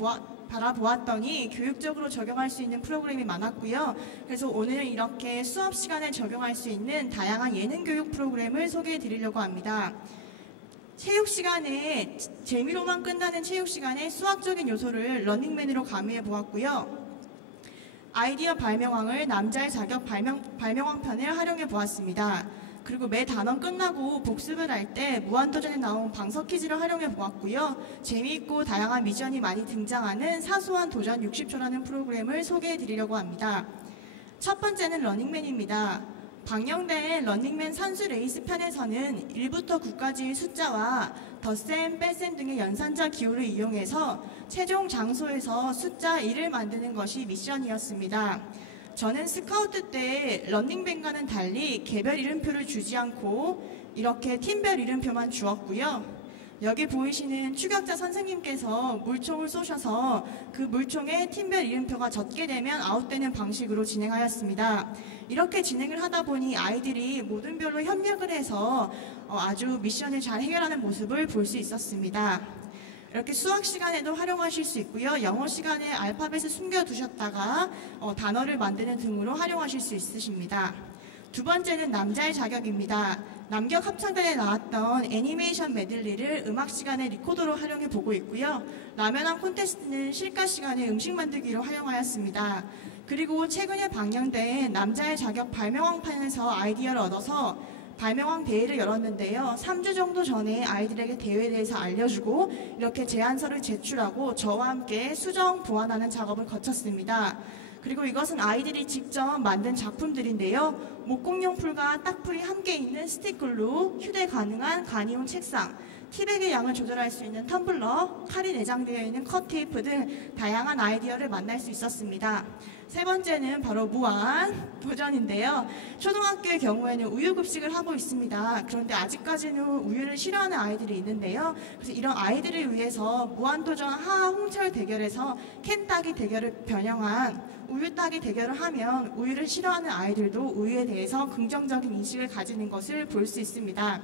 바라보았더니 교육적으로 적용할 수 있는 프로그램이 많았고요. 그래서 오늘 이렇게 수업 시간에 적용할 수 있는 다양한 예능 교육 프로그램을 소개해 드리려고 합니다. 체육 시간에 재미로만 끝나는 체육 시간에 수학적인 요소를 런닝맨으로 가미해 보았고요. 아이디어 발명왕을 남자의 자격 발명왕 편을 활용해 보았습니다. 그리고 매 단원 끝나고 복습을 할 때 무한도전에 나온 방석 퀴즈를 활용해 보았고요. 재미있고 다양한 미션이 많이 등장하는 사소한 도전 60초라는 프로그램을 소개해 드리려고 합니다. 첫 번째는 러닝맨입니다. 방영된 런닝맨 선수 레이스 편에서는 1부터 9까지의 숫자와 덧셈, 뺄셈 등의 연산자 기호를 이용해서 최종 장소에서 숫자 1을 만드는 것이 미션이었습니다. 저는 스카우트 때 런닝맨과는 달리 개별 이름표를 주지 않고 이렇게 팀별 이름표만 주었고요. 여기 보이시는 추격자 선생님께서 물총을 쏘셔서 그 물총에 팀별 이름표가 젖게 되면 아웃되는 방식으로 진행하였습니다. 이렇게 진행을 하다 보니 아이들이 모든 별로 협력을 해서 아주 미션을 잘 해결하는 모습을 볼 수 있었습니다. 이렇게 수학 시간에도 활용하실 수 있고요. 영어 시간에 알파벳을 숨겨두셨다가 단어를 만드는 등으로 활용하실 수 있으십니다. 두 번째는 남자의 자격입니다. 남격 합창단에 나왔던 애니메이션 메들리를 음악 시간에 리코더로 활용해 보고 있고요. 라면왕 콘테스트는 실가 시간에 음식 만들기로 활용하였습니다. 그리고 최근에 방영된 남자의 자격 발명왕판에서 아이디어를 얻어서 발명왕 대회를 열었는데요. 3주 정도 전에 아이들에게 대회에 대해서 알려주고 이렇게 제안서를 제출하고 저와 함께 수정 보완하는 작업을 거쳤습니다. 그리고 이것은 아이들이 직접 만든 작품들인데요. 목공용풀과 딱풀이 함께 있는 스틱글루, 휴대 가능한 간이용 책상, 티백의 양을 조절할 수 있는 텀블러, 칼이 내장되어 있는 컷 테이프 등 다양한 아이디어를 만날 수 있었습니다. 세 번째는 바로 무한 도전인데요. 초등학교의 경우에는 우유급식을 하고 있습니다. 그런데 아직까지는 우유를 싫어하는 아이들이 있는데요. 그래서 이런 아이들을 위해서 무한도전 하하 홍철 대결에서 캔 따기 대결을 변형한 우유 따기 대결을 하면 우유를 싫어하는 아이들도 우유에 대해서 긍정적인 인식을 가지는 것을 볼 수 있습니다.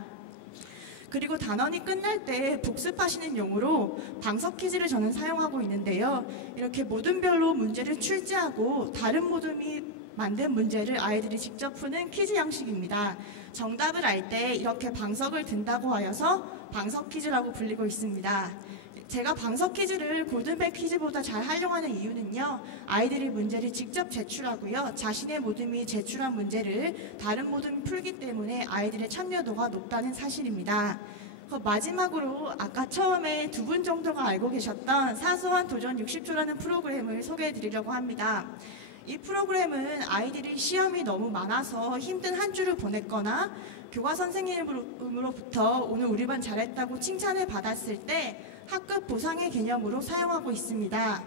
그리고 단원이 끝날 때 복습하시는 용으로 방석 퀴즈를 저는 사용하고 있는데요. 이렇게 모든 별로 문제를 출제하고 다른 모둠이 만든 문제를 아이들이 직접 푸는 퀴즈 양식입니다. 정답을 알 때 이렇게 방석을 든다고 하여서 방석 퀴즈라고 불리고 있습니다. 제가 방석 퀴즈를 골든벨 퀴즈보다 잘 활용하는 이유는요. 아이들이 문제를 직접 제출하고요. 자신의 모둠이 제출한 문제를 다른 모둠이 풀기 때문에 아이들의 참여도가 높다는 사실입니다. 마지막으로 아까 처음에 2분 정도가 알고 계셨던 사소한 도전 60초라는 프로그램을 소개해 드리려고 합니다. 이 프로그램은 아이들이 시험이 너무 많아서 힘든 한 주를 보냈거나 교과 선생님으로부터 오늘 우리 반 잘했다고 칭찬을 받았을 때 학급 보상의 개념으로 사용하고 있습니다.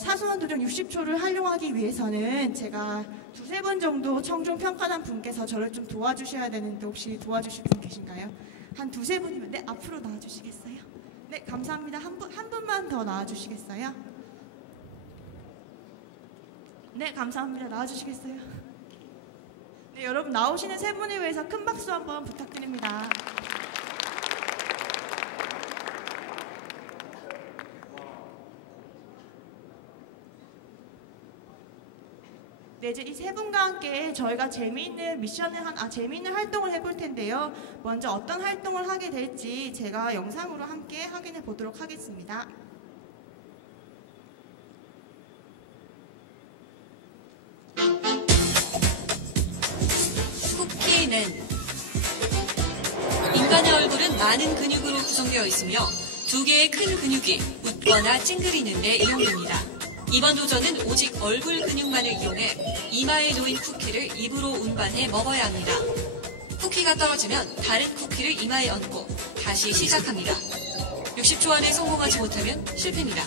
사소한 도전 60초를 활용하기 위해서는 제가 2-3번 정도 청중평가단 분께서 저를 좀 도와주셔야 되는데 혹시 도와주실 분 계신가요? 한 2-3분이면 네, 앞으로 나와주시겠어요? 네, 감사합니다. 한 분만 더 나와주시겠어요? 네, 감사합니다. 나와주시겠어요? 네, 여러분 나오시는 세 분을 위해서 큰 박수 한번 부탁드립니다. 네, 이제 이 세 분과 함께 저희가 재미있는 활동을 해볼 텐데요. 먼저 어떤 활동을 하게 될지 제가 영상으로 함께 확인해 보도록 하겠습니다. 쿠키는 인간의 얼굴은 많은 근육으로 구성되어 있으며 2개의 큰 근육이 웃거나 찡그리는 데 이용됩니다. 이번 도전은 오직 얼굴 근육만을 이용해 이마에 놓인 쿠키를 입으로 운반해 먹어야 합니다. 쿠키가 떨어지면 다른 쿠키를 이마에 얹고 다시 시작합니다. 60초 안에 성공하지 못하면 실패입니다.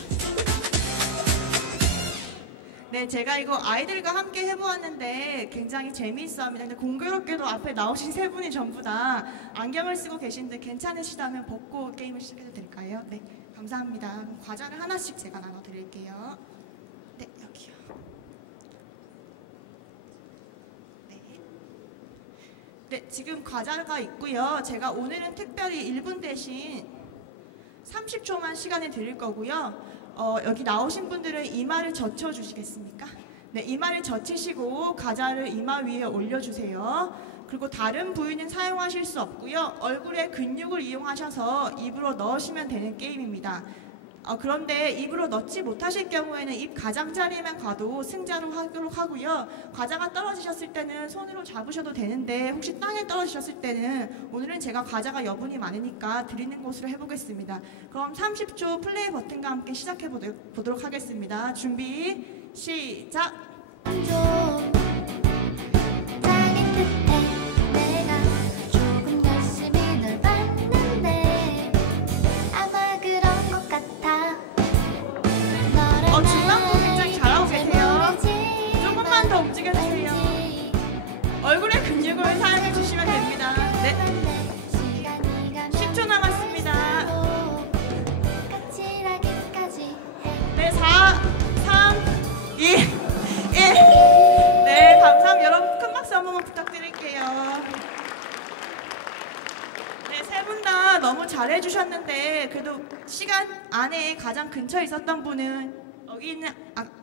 네, 제가 이거 아이들과 함께 해보았는데 굉장히 재미있어합니다. 근데 공교롭게도 앞에 나오신 세 분이 전부 다 안경을 쓰고 계신데 괜찮으시다면 벗고 게임을 시작해도 될까요? 네, 감사합니다. 그럼 과자를 하나씩 제가 나눠드릴게요. 네, 여기요. 네, 지금 과자가 있고요. 제가 오늘은 특별히 1분 대신 30초만 시간을 드릴 거고요. 여기 나오신 분들은 이마를 젖혀주시겠습니까? 네, 이마를 젖히시고 과자를 이마 위에 올려주세요. 그리고 다른 부위는 사용하실 수 없고요. 얼굴에 근육을 이용하셔서 입으로 넣으시면 되는 게임입니다. 그런데 입으로 넣지 못하실 경우에는 입 가장자리에만 가도 승자로 하도록 하고요. 과자가 떨어지셨을 때는 손으로 잡으셔도 되는데 혹시 땅에 떨어지셨을 때는 오늘은 제가 과자가 여분이 많으니까 드리는 곳으로 해보겠습니다. 그럼 30초 플레이 버튼과 함께 시작해 보도록 하겠습니다. 준비 시작! 중간부 굉장히 잘하고 계세요. 조금만 더 움직여주세요. 얼굴에 근육을 사용해 주시면 됩니다. 네. 10초 남았습니다. 네, 4, 3, 2, 1. 네, 감사합니다. 여러분 큰 박수 한 번만 부탁드릴게요. 네, 세 분 다 너무 잘해주셨는데 그래도 시간 안에 가장 근처에 있었던 분은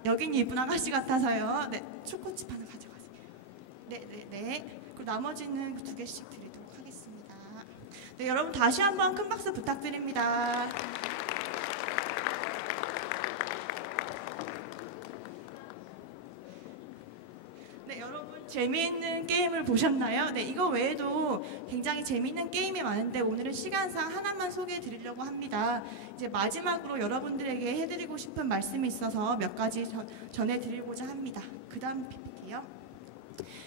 여기는 이쁜 아가씨 같아서요. 네, 초코칩 하나 가져가세요. 네. 그리고 나머지는 2개씩 드리도록 하겠습니다. 네, 여러분 다시 한번 큰 박수 부탁드립니다. 네, 여러분 재미있는 게임을 보셨나요? 네, 이거 외에도 굉장히 재미있는 게임이 많은데 오늘은 시간상 하나만 소개해 드리려고 합니다. 이제 마지막으로 여러분들에게 해드리고 싶은 말씀이 있어서 몇 가지 전해드리고자 합니다. 그 다음 PPT요.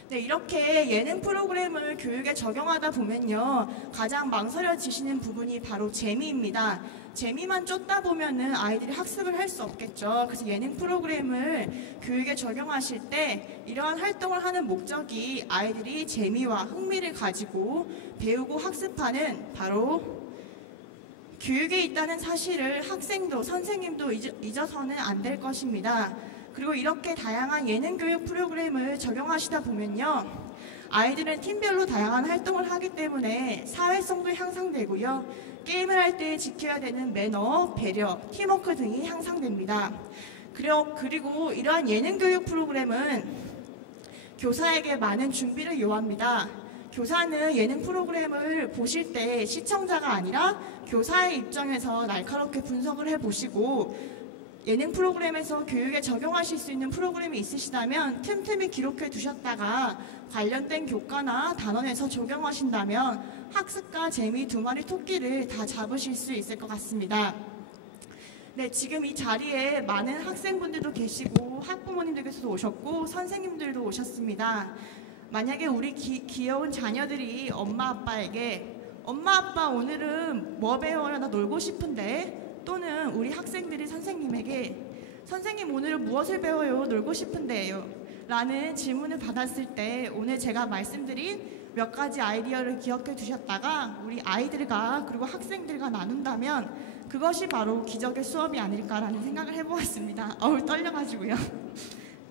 네, 이렇게 예능 프로그램을 교육에 적용하다 보면요, 가장 망설여지시는 부분이 바로 재미입니다. 재미만 쫓다 보면은 아이들이 학습을 할 수 없겠죠. 그래서 예능 프로그램을 교육에 적용하실 때 이러한 활동을 하는 목적이 아이들이 재미와 흥미를 가지고 배우고 학습하는 바로 교육에 있다는 사실을 학생도 선생님도 잊어서는 안 될 것입니다. 그리고 이렇게 다양한 예능 교육 프로그램을 적용하시다 보면요, 아이들은 팀별로 다양한 활동을 하기 때문에 사회성도 향상되고요, 게임을 할 때 지켜야 되는 매너, 배려, 팀워크 등이 향상됩니다. 그리고 이러한 예능 교육 프로그램은 교사에게 많은 준비를 요합니다. 교사는 예능 프로그램을 보실 때 시청자가 아니라 교사의 입장에서 날카롭게 분석을 해보시고, 예능 프로그램에서 교육에 적용하실 수 있는 프로그램이 있으시다면 틈틈이 기록해 두셨다가 관련된 교과나 단원에서 적용하신다면 학습과 재미 두 마리 토끼를 다 잡으실 수 있을 것 같습니다. 네, 지금 이 자리에 많은 학생분들도 계시고 학부모님들께서도 오셨고 선생님들도 오셨습니다. 만약에 우리 귀여운 자녀들이 엄마 아빠에게 엄마 아빠 오늘은 뭐 배워요? 나 놀고 싶은데, 또는 우리 학생들이 선생님에게 선생님 오늘은 무엇을 배워요? 놀고 싶은데요 라는 질문을 받았을 때 오늘 제가 말씀드린 몇 가지 아이디어를 기억해 두셨다가 우리 아이들과 그리고 학생들과 나눈다면 그것이 바로 기적의 수업이 아닐까라는 생각을 해보았습니다. 떨려가지고요.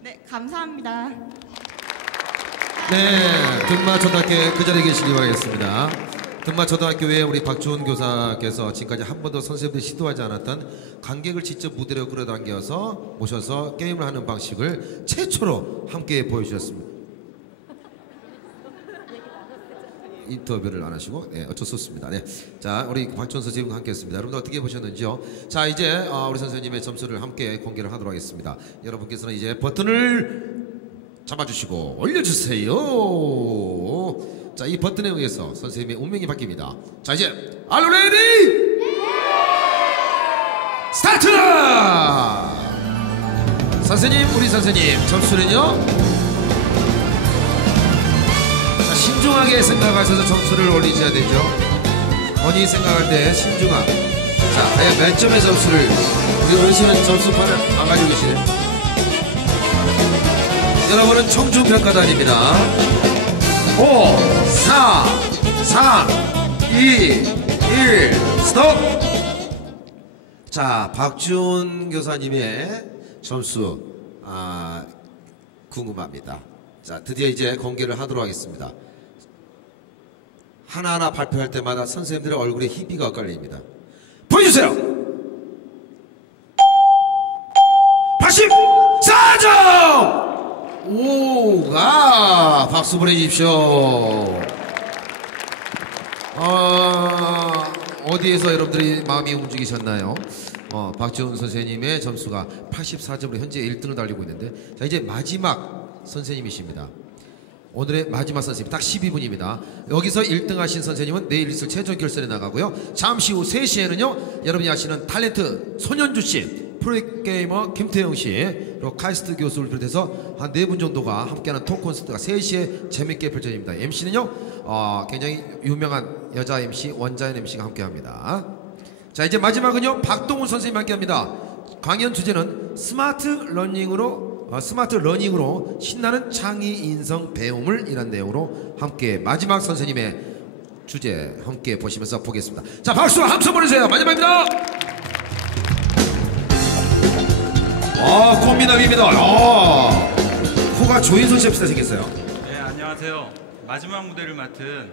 네, 감사합니다. 네, 등마초등학교 그 자리에 계시기 바라겠습니다. 등마초등학교에 우리 박주은 교사께서 지금까지 한 번도 선생님들이 시도하지 않았던 관객을 직접 무대로 끌어당겨서 모셔서 게임을 하는 방식을 최초로 함께 보여주셨습니다. 인터뷰를 안 하시고, 네, 어쩔 수 없습니다. 네. 자, 우리 박주은 선생님과 함께 했습니다. 여러분들 어떻게 보셨는지요? 자, 이제 우리 선생님의 점수를 함께 공개를 하도록 하겠습니다. 여러분께서는 이제 버튼을 잡아주시고 올려주세요. 자, 이 버튼에 의해서 선생님의 운명이 바뀝니다. 자, 이제 Are you ready? 스타트! 선생님, 우리 선생님 점수는요? 자, 신중하게 생각하셔서 점수를 올리셔야 되죠. 본인이 생각할 때 신중하게. 자, 과연 몇 점의 점수를, 우리 어르신은 점수판을 안 가지고 계시네. 여러분은 청중평가단입니다. 5, 4, 3, 2, 1, 스톱! 자, 박주은 교사님의 점수, 궁금합니다. 자, 드디어 이제 공개를 하도록 하겠습니다. 하나하나 발표할 때마다 선생님들의 얼굴에 희비가 엇갈립니다. 보여주세요! 84점! 오가 박수 박수 보내주십시오. 어디에서 여러분들이 마음이 움직이셨나요? 박지훈 선생님의 점수가 84점으로 현재 1등을 달리고 있는데, 자, 이제 마지막 선생님이십니다. 오늘의 마지막 선생님, 딱 12분입니다. 여기서 1등 하신 선생님은 내일 있을 최종 결선에 나가고요. 잠시 후 3시에는요, 여러분이 아시는 탤런트 손현주씨, 프로게이머 김태형씨, 그리고 카이스트 교수를 비롯해서 한 4분 정도가 함께하는 토크 콘서트가 3시에 재밌게 펼쳐집니다. MC는요, 굉장히 유명한 여자 MC, 원자연 MC가 함께합니다. 자, 이제 마지막은요, 박동훈 선생님이 함께합니다. 강연 주제는 스마트 러닝으로 신나는 창의 인성 배움을 이란 내용으로 함께 마지막 선생님의 주제 함께 보시면서 보겠습니다. 자, 박수 함성 보내주세요. 마지막입니다. 꽃미남입니다. 코가 조인선 씨 비슷하게 생겼어요. 네, 안녕하세요. 마지막 무대를 맡은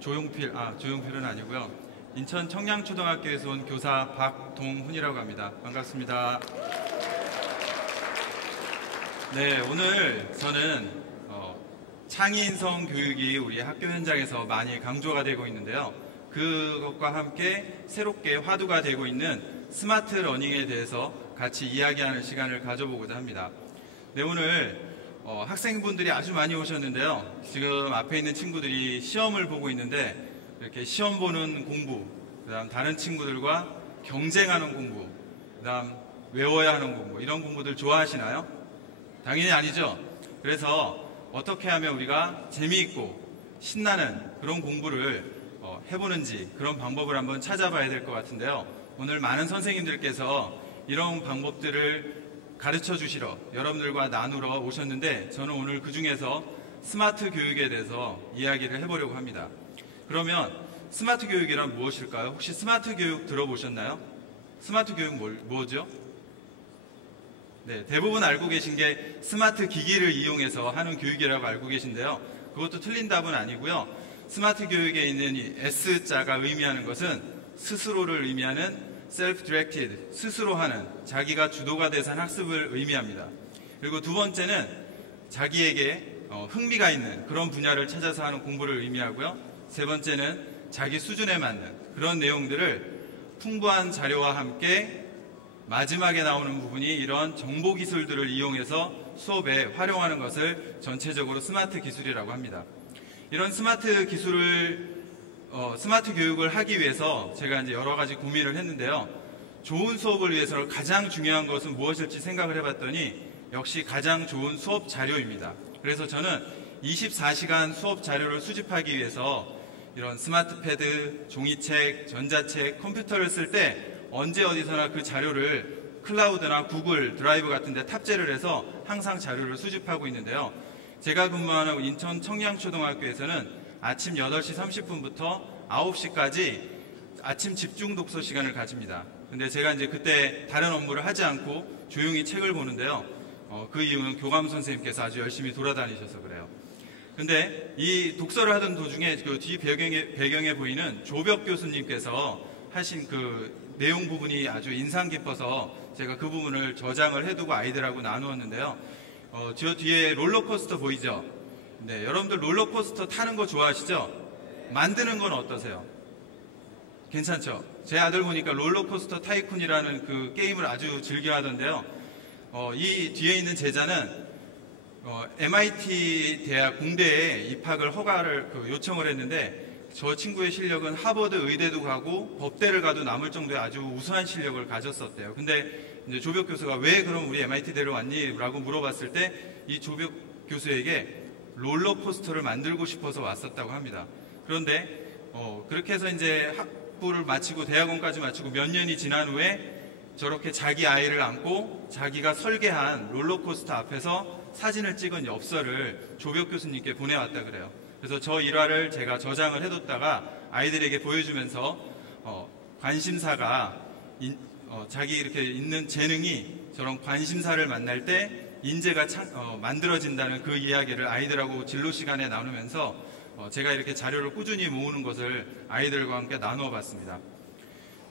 조용필은 아니고요. 인천 청량초등학교에서 온 교사 박동훈이라고 합니다. 반갑습니다. 네, 오늘 저는 창의인성 교육이 우리 학교 현장에서 많이 강조가 되고 있는데요. 그것과 함께 새롭게 화두가 되고 있는 스마트 러닝에 대해서 같이 이야기하는 시간을 가져보고자 합니다. 네, 오늘 학생분들이 아주 많이 오셨는데요. 지금 앞에 있는 친구들이 시험을 보고 있는데, 이렇게 시험 보는 공부, 그 다음 다른 친구들과 경쟁하는 공부, 그 다음 외워야 하는 공부, 이런 공부들 좋아하시나요? 당연히 아니죠. 그래서 어떻게 하면 우리가 재미있고 신나는 그런 공부를 해보는지, 그런 방법을 한번 찾아봐야 될 것 같은데요. 오늘 많은 선생님들께서 이런 방법들을 가르쳐 주시러 여러분들과 나누러 오셨는데, 저는 오늘 그 중에서 스마트 교육에 대해서 이야기를 해보려고 합니다. 그러면 스마트 교육이란 무엇일까요? 혹시 스마트 교육 들어보셨나요? 스마트 교육 뭐죠? 네, 대부분 알고 계신 게 스마트 기기를 이용해서 하는 교육이라고 알고 계신데요. 그것도 틀린 답은 아니고요. 스마트 교육에 있는 이 S자가 의미하는 것은 스스로를 의미하는 self-directed, 스스로 하는, 자기가 주도가 돼서 한 학습을 의미합니다. 그리고 두 번째는 자기에게 흥미가 있는 그런 분야를 찾아서 하는 공부를 의미하고요. 세 번째는 자기 수준에 맞는 그런 내용들을 풍부한 자료와 함께 마지막에 나오는 부분이 이런 정보기술들을 이용해서 수업에 활용하는 것을 전체적으로 스마트 기술이라고 합니다. 이런 스마트 교육을 하기 위해서 제가 이제 여러 가지 고민을 했는데요. 좋은 수업을 위해서 가장 중요한 것은 무엇일지 생각을 해봤더니 역시 가장 좋은 수업 자료입니다. 그래서 저는 24시간 수업 자료를 수집하기 위해서 이런 스마트패드, 종이책, 전자책, 컴퓨터를 쓸 때 언제 어디서나 그 자료를 클라우드나 구글 드라이브 같은 데 탑재를 해서 항상 자료를 수집하고 있는데요. 제가 근무하는 인천 청량초등학교에서는 아침 8시 30분부터 9시까지 아침 집중 독서 시간을 가집니다. 근데 제가 이제 그때 다른 업무를 하지 않고 조용히 책을 보는데요. 그 이유는 교감 선생님께서 아주 열심히 돌아다니셔서 그래요. 근데 이 독서를 하던 도중에 그 뒤 배경에 보이는 조벽 교수님께서 하신 그 내용 부분이 아주 인상 깊어서 제가 그 부분을 저장을 해두고 아이들하고 나누었는데요. 저 뒤에 롤러코스터 보이죠? 네, 여러분들 롤러코스터 타는 거 좋아하시죠? 만드는 건 어떠세요? 괜찮죠? 제 아들 보니까 롤러코스터 타이쿤이라는 그 게임을 아주 즐겨 하던데요. 이 뒤에 있는 제자는 MIT 대학 공대에 입학을 요청을 했는데, 저 친구의 실력은 하버드 의대도 가고 법대를 가도 남을 정도의 아주 우수한 실력을 가졌었대요. 근데 이제 조벽 교수가 왜 그럼 우리 MIT대로 왔니? 라고 물어봤을 때 이 조벽 교수에게 롤러코스터를 만들고 싶어서 왔었다고 합니다. 그런데 그렇게 해서 이제 학부를 마치고 대학원까지 마치고 몇 년이 지난 후에 저렇게 자기 아이를 안고 자기가 설계한 롤러코스터 앞에서 사진을 찍은 엽서를 조벽 교수님께 보내왔다 그래요. 그래서 저 일화를 제가 저장을 해뒀다가 아이들에게 보여주면서 관심사가 자기 이렇게 있는 재능이 저런 관심사를 만날 때 인재가 만들어진다는 그 이야기를 아이들하고 진로 시간에 나누면서 제가 이렇게 자료를 꾸준히 모으는 것을 아이들과 함께 나누어 봤습니다.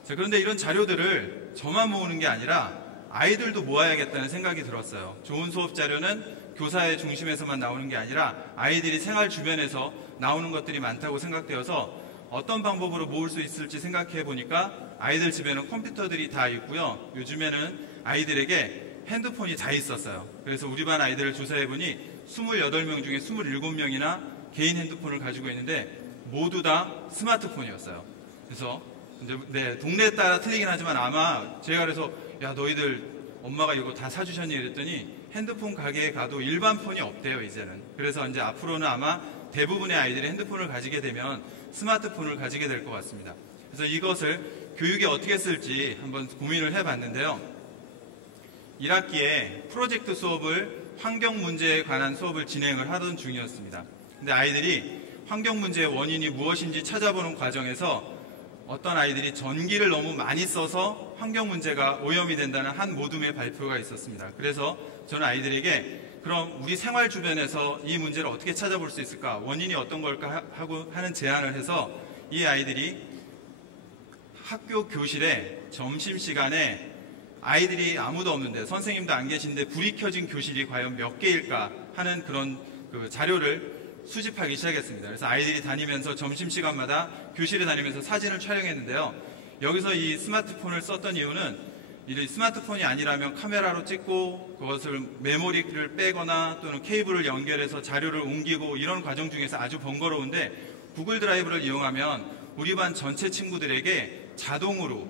자, 그런데 이런 자료들을 저만 모으는 게 아니라 아이들도 모아야겠다는 생각이 들었어요. 좋은 수업 자료는 교사의 중심에서만 나오는 게 아니라 아이들이 생활 주변에서 나오는 것들이 많다고 생각되어서 어떤 방법으로 모을 수 있을지 생각해 보니까 아이들 집에는 컴퓨터들이 다 있고요. 요즘에는 아이들에게 핸드폰이 다 있었어요. 그래서 우리 반 아이들을 조사해 보니 28명 중에 27명이나 개인 핸드폰을 가지고 있는데 모두 다 스마트폰이었어요. 그래서 이제 네, 동네에 따라 틀리긴 하지만 아마 제가 그래서 야 너희들 엄마가 이거 다 사주셨니 이랬더니 핸드폰 가게에 가도 일반 폰이 없대요 이제는. 그래서 이제 앞으로는 아마 대부분의 아이들이 핸드폰을 가지게 되면 스마트폰을 가지게 될 것 같습니다. 그래서 이것을 교육에 어떻게 쓸지 한번 고민을 해봤는데요. 1학기에 프로젝트 수업을 환경 문제에 관한 수업을 진행을 하던 중이었습니다. 근데 아이들이 환경 문제의 원인이 무엇인지 찾아보는 과정에서 어떤 아이들이 전기를 너무 많이 써서 환경 문제가 오염이 된다는 한 모둠의 발표가 있었습니다. 그래서 저는 아이들에게 그럼 우리 생활 주변에서 이 문제를 어떻게 찾아볼 수 있을까? 원인이 어떤 걸까? 하고 하는 제안을 해서 이 아이들이 학교 교실에 점심시간에 아이들이 아무도 없는데 선생님도 안 계신데 불이 켜진 교실이 과연 몇 개일까 하는 그런 자료를 수집하기 시작했습니다. 그래서 아이들이 다니면서 점심시간마다 교실에 다니면서 사진을 촬영했는데요. 여기서 이 스마트폰을 썼던 이유는 이 스마트폰이 아니라면 카메라로 찍고 그것을 메모리를 빼거나 또는 케이블을 연결해서 자료를 옮기고 이런 과정 중에서 아주 번거로운데 구글 드라이브를 이용하면 우리 반 전체 친구들에게 자동으로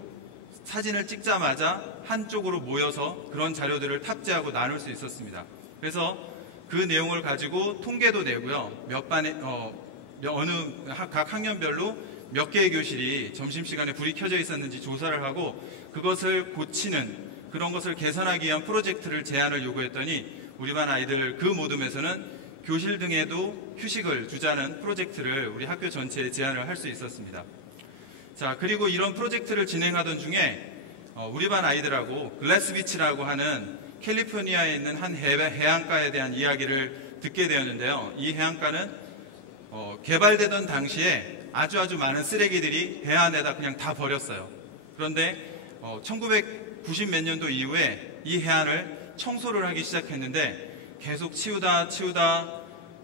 사진을 찍자마자 한쪽으로 모여서 그런 자료들을 탑재하고 나눌 수 있었습니다. 그래서 그 내용을 가지고 통계도 내고요. 몇 반에 어느 각 학년별로 몇 개의 교실이 점심시간에 불이 켜져 있었는지 조사를 하고 그것을 고치는 그런 것을 개선하기 위한 프로젝트를 제안을 요구했더니 우리 반 아이들 그 모둠에서는 교실 등에도 휴식을 주자는 프로젝트를 우리 학교 전체에 제안을 할 수 있었습니다. 자, 그리고 이런 프로젝트를 진행하던 중에 우리 반 아이들하고 글래스비치라고 하는 캘리포니아에 있는 한 해안가에 대한 이야기를 듣게 되었는데요. 이 해안가는 개발되던 당시에 아주 많은 쓰레기들이 해안에다 그냥 다 버렸어요. 그런데 1990 몇 년도 이후에 이 해안을 청소를 하기 시작했는데 계속 치우다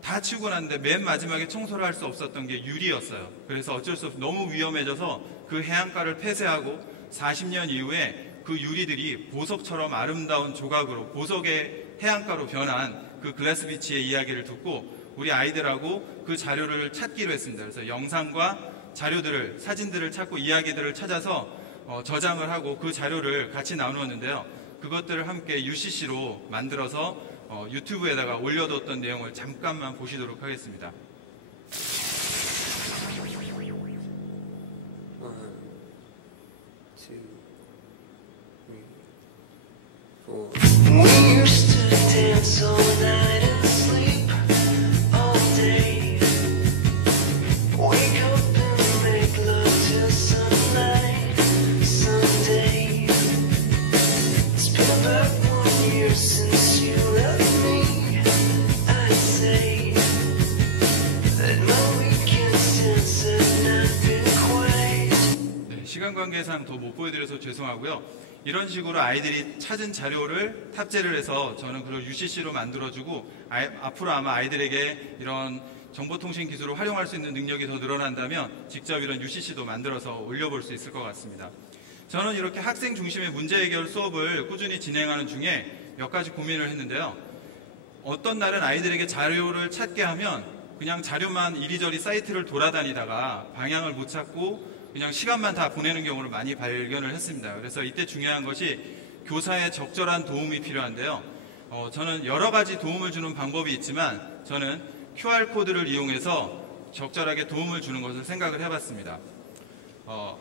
다 치우고 났는데 맨 마지막에 청소를 할 수 없었던 게 유리였어요. 그래서 어쩔 수 없이 너무 위험해져서 그 해안가를 폐쇄하고 40년 이후에 그 유리들이 보석처럼 아름다운 조각으로 보석의 해안가로 변한 그 글래스비치의 이야기를 듣고 우리 아이들하고 그 자료를 찾기로 했습니다. 그래서 영상과 자료들을 사진들을 찾고 이야기들을 찾아서 저장을 하고 그 자료를 같이 나누었는데요. 그것들을 함께 UCC로 만들어서 유튜브에다가 올려뒀던 내용을 잠깐만 보시도록 하겠습니다. We used to dance all night and sleep all day. Wake up and make love till sunlight someday. It's been about 1 year since you left me. I'd say that my weekends since have not been quite. 네, 시간 관계상 더 못 보여드려서 죄송하고요. 이런 식으로 아이들이 찾은 자료를 탑재를 해서 저는 그걸 UCC로 만들어주고 앞으로 아마 아이들에게 이런 정보통신 기술을 활용할 수 있는 능력이 더 늘어난다면 직접 이런 UCC도 만들어서 올려볼 수 있을 것 같습니다. 저는 이렇게 학생 중심의 문제 해결 수업을 꾸준히 진행하는 중에 몇 가지 고민을 했는데요. 어떤 날은 아이들에게 자료를 찾게 하면 그냥 자료만 이리저리 사이트를 돌아다니다가 방향을 못 찾고 그냥 시간만 다 보내는 경우를 많이 발견을 했습니다. 그래서 이때 중요한 것이 교사의 적절한 도움이 필요한데요. 저는 여러 가지 도움을 주는 방법이 있지만 저는 QR코드를 이용해서 적절하게 도움을 주는 것을 생각을 해봤습니다.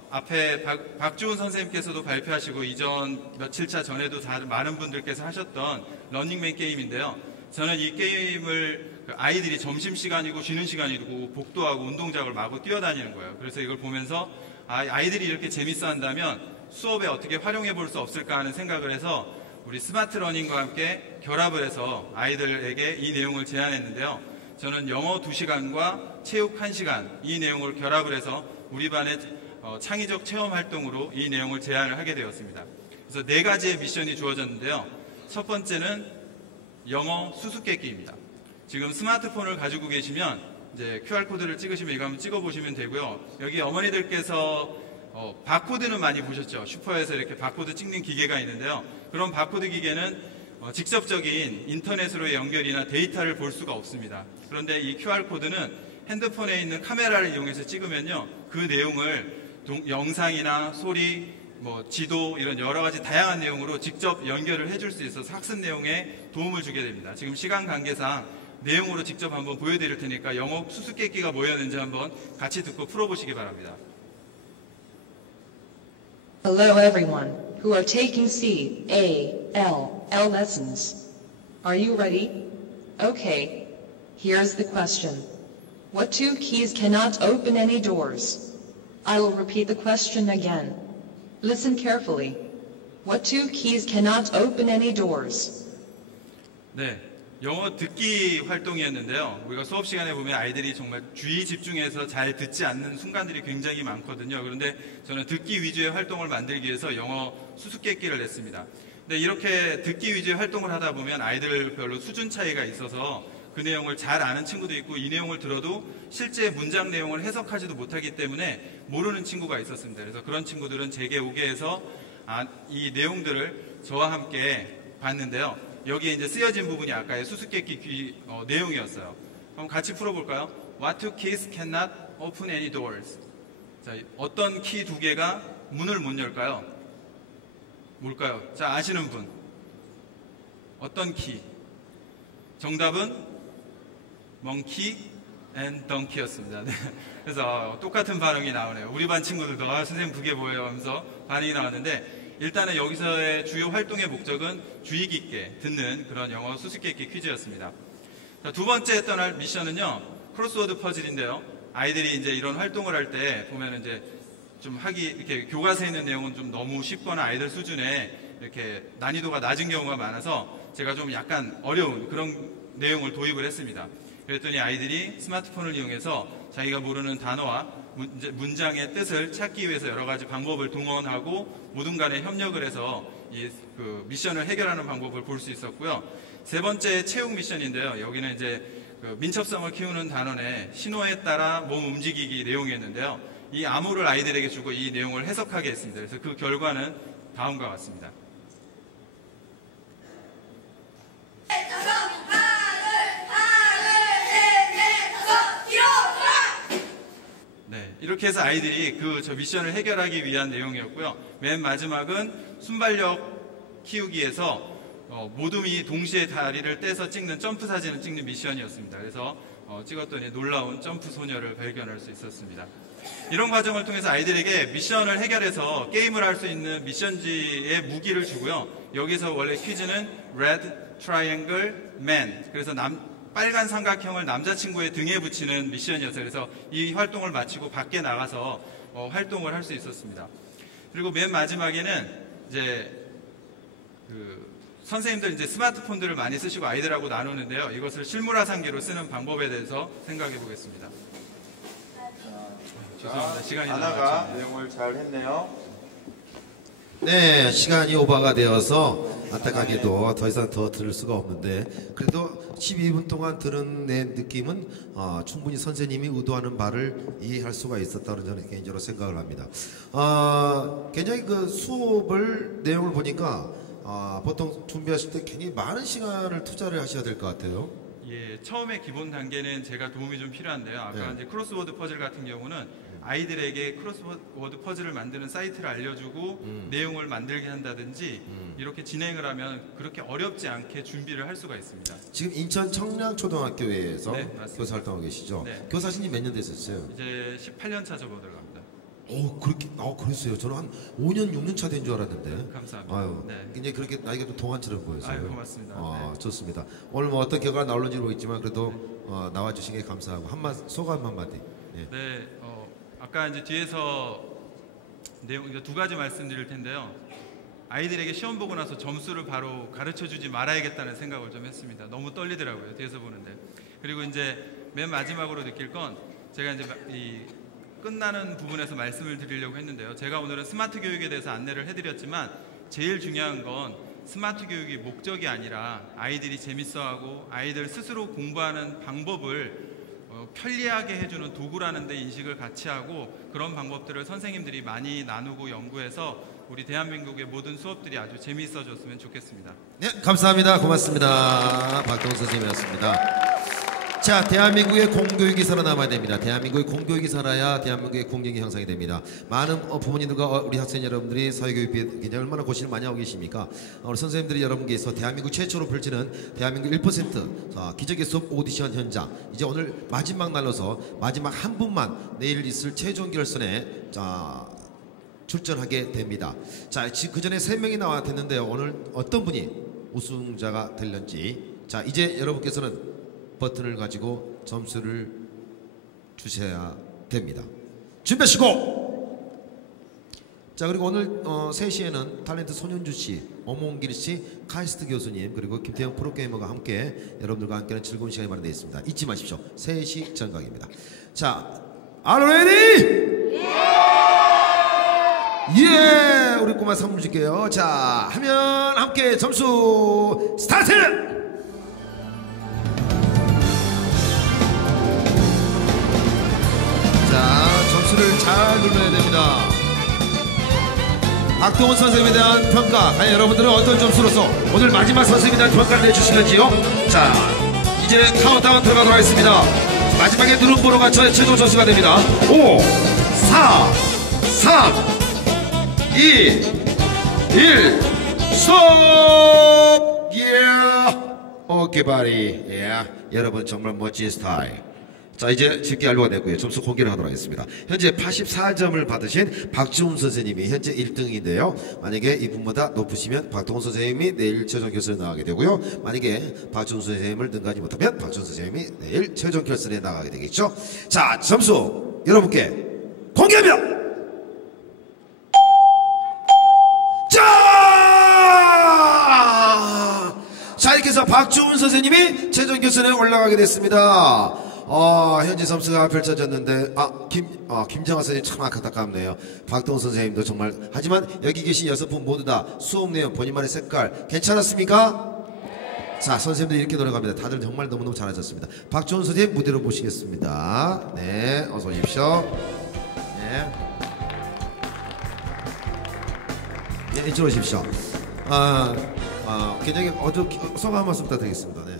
앞에 박주훈 선생님께서도 발표하시고 이전 며칠차 전에도 많은 분들께서 하셨던 러닝맨 게임인데요. 저는 이 게임을 아이들이 점심시간이고 쉬는 시간이고 복도하고 운동장을 마구 뛰어다니는 거예요. 그래서 이걸 보면서 아이들이 이렇게 재밌어 한다면 수업에 어떻게 활용해 볼 수 없을까 하는 생각을 해서 우리 스마트 러닝과 함께 결합을 해서 아이들에게 이 내용을 제안했는데요. 저는 영어 2시간과 체육 1시간 이 내용을 결합을 해서 우리 반의 창의적 체험 활동으로 이 내용을 제안을 하게 되었습니다. 그래서 4가지의 미션이 주어졌는데요. 첫 번째는 영어 수수께끼입니다. 지금 스마트폰을 가지고 계시면 이제 QR코드를 찍으시면 이거 한번 찍어보시면 되고요. 여기 어머니들께서 바코드는 많이 보셨죠? 슈퍼에서 이렇게 바코드 찍는 기계가 있는데요. 그런 바코드 기계는 직접적인 인터넷으로의 연결이나 데이터를 볼 수가 없습니다. 그런데 이 QR코드는 핸드폰에 있는 카메라를 이용해서 찍으면요. 그 내용을 영상이나 소리, 지도 이런 여러 가지 다양한 내용으로 직접 연결을 해줄 수 있어서 학습 내용에 도움을 주게 됩니다. 지금 시간 관계상 내용으로 직접 한번 보여드릴 테니까 영어 수수께끼가 뭐였는지 한번 같이 듣고 풀어보시기 바랍니다. Hello everyone who are taking CALL lessons. Are you ready? Okay. Here's the question. What two keys cannot open any doors? I will repeat the question again. Listen carefully. What two keys cannot open any doors? 네, 영어 듣기 활동이었는데요. 우리가 수업 시간에 보면 아이들이 정말 주의 집중해서 잘 듣지 않는 순간들이 굉장히 많거든요. 그런데 저는 듣기 위주의 활동을 만들기 위해서 영어 수수께끼를 냈습니다. 근데 이렇게 듣기 위주의 활동을 하다 보면 아이들별로 수준 차이가 있어서 그 내용을 잘 아는 친구도 있고 이 내용을 들어도 실제 문장 내용을 해석하지도 못하기 때문에 모르는 친구가 있었습니다. 그래서 그런 친구들은 제게 오게 해서 이 내용들을 저와 함께 봤는데요. 여기에 이제 쓰여진 부분이 아까의 수수께끼 내용이었어요. 그럼 같이 풀어볼까요? What two keys cannot open any doors? 자, 어떤 키 두 개가 문을 못 열까요? 뭘까요? 자, 아시는 분. 어떤 키? 정답은 monkey and donkey였습니다. 네. 그래서 똑같은 반응이 나오네요. 우리 반 친구들도 선생님 그게 뭐예요? 하면서 반응이 나왔는데 일단은 여기서의 주요 활동의 목적은 주의 깊게 듣는 그런 영어 수수께끼 퀴즈였습니다. 자, 두 번째 했던 미션은요. 크로스워드 퍼즐인데요. 아이들이 이제 이런 활동을 할 때 보면 이제 좀 이렇게 교과서에 있는 내용은 좀 너무 쉽거나 아이들 수준에 이렇게 난이도가 낮은 경우가 많아서 제가 좀 약간 어려운 그런 내용을 도입을 했습니다. 그랬더니 아이들이 스마트폰을 이용해서 자기가 모르는 단어와 문장의 뜻을 찾기 위해서 여러 가지 방법을 동원하고 모든 간에 협력을 해서 그 미션을 해결하는 방법을 볼 수 있었고요. 세 번째 체육 미션인데요. 여기는 이제 그 민첩성을 키우는 단원의 신호에 따라 몸 움직이기 내용이었는데요. 이 암호를 아이들에게 주고 이 내용을 해석하게 했습니다. 그래서 그 결과는 다음과 같습니다. 네, 이렇게 해서 아이들이 저 미션을 해결하기 위한 내용이었고요. 맨 마지막은 순발력 키우기에서 모둠이 동시에 다리를 떼서 찍는 점프 사진을 찍는 미션이었습니다. 그래서 찍었더니 놀라운 점프 소녀를 발견할 수 있었습니다. 이런 과정을 통해서 아이들에게 미션을 해결해서 게임을 할 수 있는 미션지의 무기를 주고요. 여기서 원래 퀴즈는 Red Triangle Man, 그래서 빨간 삼각형을 남자친구의 등에 붙이는 미션이었어요. 그래서 이 활동을 마치고 밖에 나가서 활동을 할 수 있었습니다. 그리고 맨 마지막에는 이제 선생님들 이제 스마트폰들을 많이 쓰시고 아이들하고 나누는데요. 이것을 실물화상기로 쓰는 방법에 대해서 생각해 보겠습니다. 죄송합니다. 시간이 아나가 내용을 잘 했네요. 네, 시간이 오버가 되어서 안타깝게도 더 이상 더 들을 수가 없는데 그래도 12분 동안 들은 내 느낌은 충분히 선생님이 의도하는 바를 이해할 수가 있었다는 저는 개인적으로 생각을 합니다. 굉장히 그 수업을 내용을 보니까 보통 준비하실 때 굉장히 많은 시간을 투자를 하셔야 될 것 같아요. 예, 처음에 기본 단계는 제가 도움이 좀 필요한데요. 아까 이제 크로스워드 퍼즐 같은 경우는 아이들에게 크로스워드 퍼즐을 만드는 사이트를 알려주고 내용을 만들게 한다든지 이렇게 진행을 하면 그렇게 어렵지 않게 준비를 할 수가 있습니다. 지금 인천 청량초등학교에서 네, 교사 활동하고 계시죠? 네. 교사하신 지 몇 년 되셨어요? 이제 18년 차 접어들어갑니다. 그랬어요. 저는 한 5년, 6년 차 된 줄 알았는데. 감사합니다. 아유, 네. 굉장히 그렇게 나이가 좀 동안처럼 보였어요. 아유, 고맙습니다. 네. 좋습니다. 오늘 뭐 어떤 결과가 나올는지 모르겠지만 그래도 나와주신 게 감사하고 소감 한마디. 예. 네, 아까 이제 뒤에서 내용 이제 두 가지 말씀드릴 텐데요. 아이들에게 시험 보고 나서 점수를 바로 가르쳐주지 말아야겠다는 생각을 좀 했습니다. 너무 떨리더라고요. 뒤에서 보는데. 그리고 이제 맨 마지막으로 느낄 건 제가 이제 끝나는 부분에서 말씀을 드리려고 했는데요. 제가 오늘은 스마트 교육에 대해서 안내를 해드렸지만 제일 중요한 건 스마트 교육이 목적이 아니라 아이들이 재밌어하고 아이들 스스로 공부하는 방법을 편리하게 해주는 도구라는 데 인식을 같이 하고 그런 방법들을 선생님들이 많이 나누고 연구해서 우리 대한민국의 모든 수업들이 아주 재미있어졌으면 좋겠습니다. 네, 감사합니다. 고맙습니다. 박동훈 선생님이었습니다. 자, 대한민국의 공교육이 살아남아야 됩니다. 대한민국의 공교육이 살아야 대한민국의 공정이 형성이 됩니다. 많은 부모님들과 우리 학생 여러분들이 사회교육비에 굉장히 얼마나 고심을 많이 하고 계십니까? 우리 선생님들이 여러분께서 대한민국 최초로 펼치는 대한민국 1% 기적의 수업 오디션 현장, 이제 오늘 마지막 날로서 마지막 한 분만 내일 있을 최종 결선에 출전하게 됩니다. 자, 그 전에 3명이 나왔는데요. 오늘 어떤 분이 우승자가 될런지, 자, 이제 여러분께서는 버튼을 가지고 점수를 주셔야 됩니다. 준비하시고! 자, 그리고 오늘 3시에는 탤런트 손현주씨, 엄홍길씨, 카이스트 교수님, 그리고 김태형 프로게이머가 함께 여러분들과 함께하는 즐거운 시간이 마련되어 있습니다. 잊지 마십시오. 3시 전각입니다. 자, Are you ready? 예! 우리 꼬마 선물 줄게요. 자, 하면 함께 점수 스타트! 자, 점수를 잘 눌러야 됩니다. 박동훈 선생님에 대한 평가, 과연 여러분들은 어떤 점수로서 오늘 마지막 선생님에 대한 평가를 내주시는지요? 자, 이제 카운트다운 들어가도록 하겠습니다. 마지막에 누른 번호가 최종 점수가 됩니다. 5, 4, 3, 2, 1, 스톱! 예! 오케이, 바리. 예. 여러분 정말 멋진 스타일. 자, 이제 집계 완료가 됐고요. 점수 공개를 하도록 하겠습니다. 현재 84점을 받으신 박지훈 선생님이 현재 1등인데요. 만약에 이분보다 높으시면 박동훈 선생님이 내일 최종 결선에 나가게 되고요. 만약에 박지훈 선생님을 능가하지 못하면 박지훈 선생님이 내일 최종 결선에 나가게 되겠죠. 자, 점수 여러분께 공개합니다. 자, 이렇게 해서 박지훈 선생님이 최종 결선에 올라가게 됐습니다. 현재 점수가 펼쳐졌는데, 김정아 선생님 참 안타깝네요. 박동훈 선생님도 정말, 하지만 여기 계신 6분 모두 다 수업 내용, 본인만의 색깔, 괜찮았습니까? 자, 선생님들 이렇게 돌아갑니다. 다들 정말 너무너무 잘하셨습니다. 박지훈 선생님 무대로 모시겠습니다. 네, 어서 오십시오. 네. 네, 이쪽으로 오십시오. 굉장히 소감 한 말씀 부탁드리겠습니다. 네.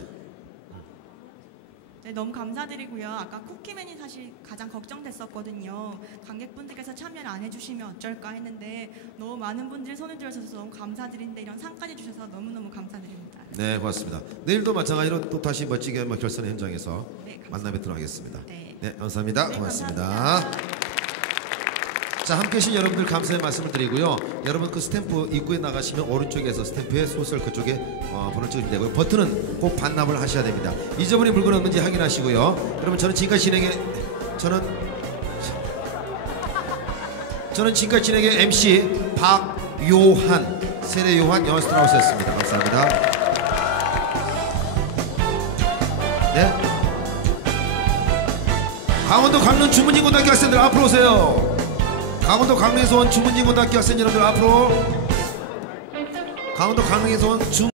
네, 너무 감사드리고요. 아까 쿠키맨이 사실 가장 걱정됐었거든요. 관객분들께서 참여를 안 해주시면 어쩔까 했는데 너무 많은 분들이 손을 들어주셔서 너무 감사드린데 이런 상까지 주셔서 너무너무 감사드립니다. 네, 고맙습니다. 내일도 마찬가지로 또 다시 멋지게 결선 현장에서 만나 뵙도록 하겠습니다. 네, 감사합니다. 네, 고맙습니다. 감사합니다. 자, 함께 계신 여러분들 감사의 말씀을 드리고요. 여러분 그 스탬프 입구에 나가시면 오른쪽에서 스탬프의 소설 그쪽에 번호를 찍으시면 되고요. 버튼은 꼭 반납을 하셔야 됩니다. 잊어버린 물건 없는지 확인하시고요. 여러분, 저는 지금까지 진행의 MC 박요한, 세례요한 영어스트라우스였습니다. 감사합니다. 네. 강원도 강릉 주문진고등학교 학생들 앞으로 오세요. 강원도 강릉에서 온 주문진고등학교 학생 여러분들 앞으로. 강원도 강릉에서 온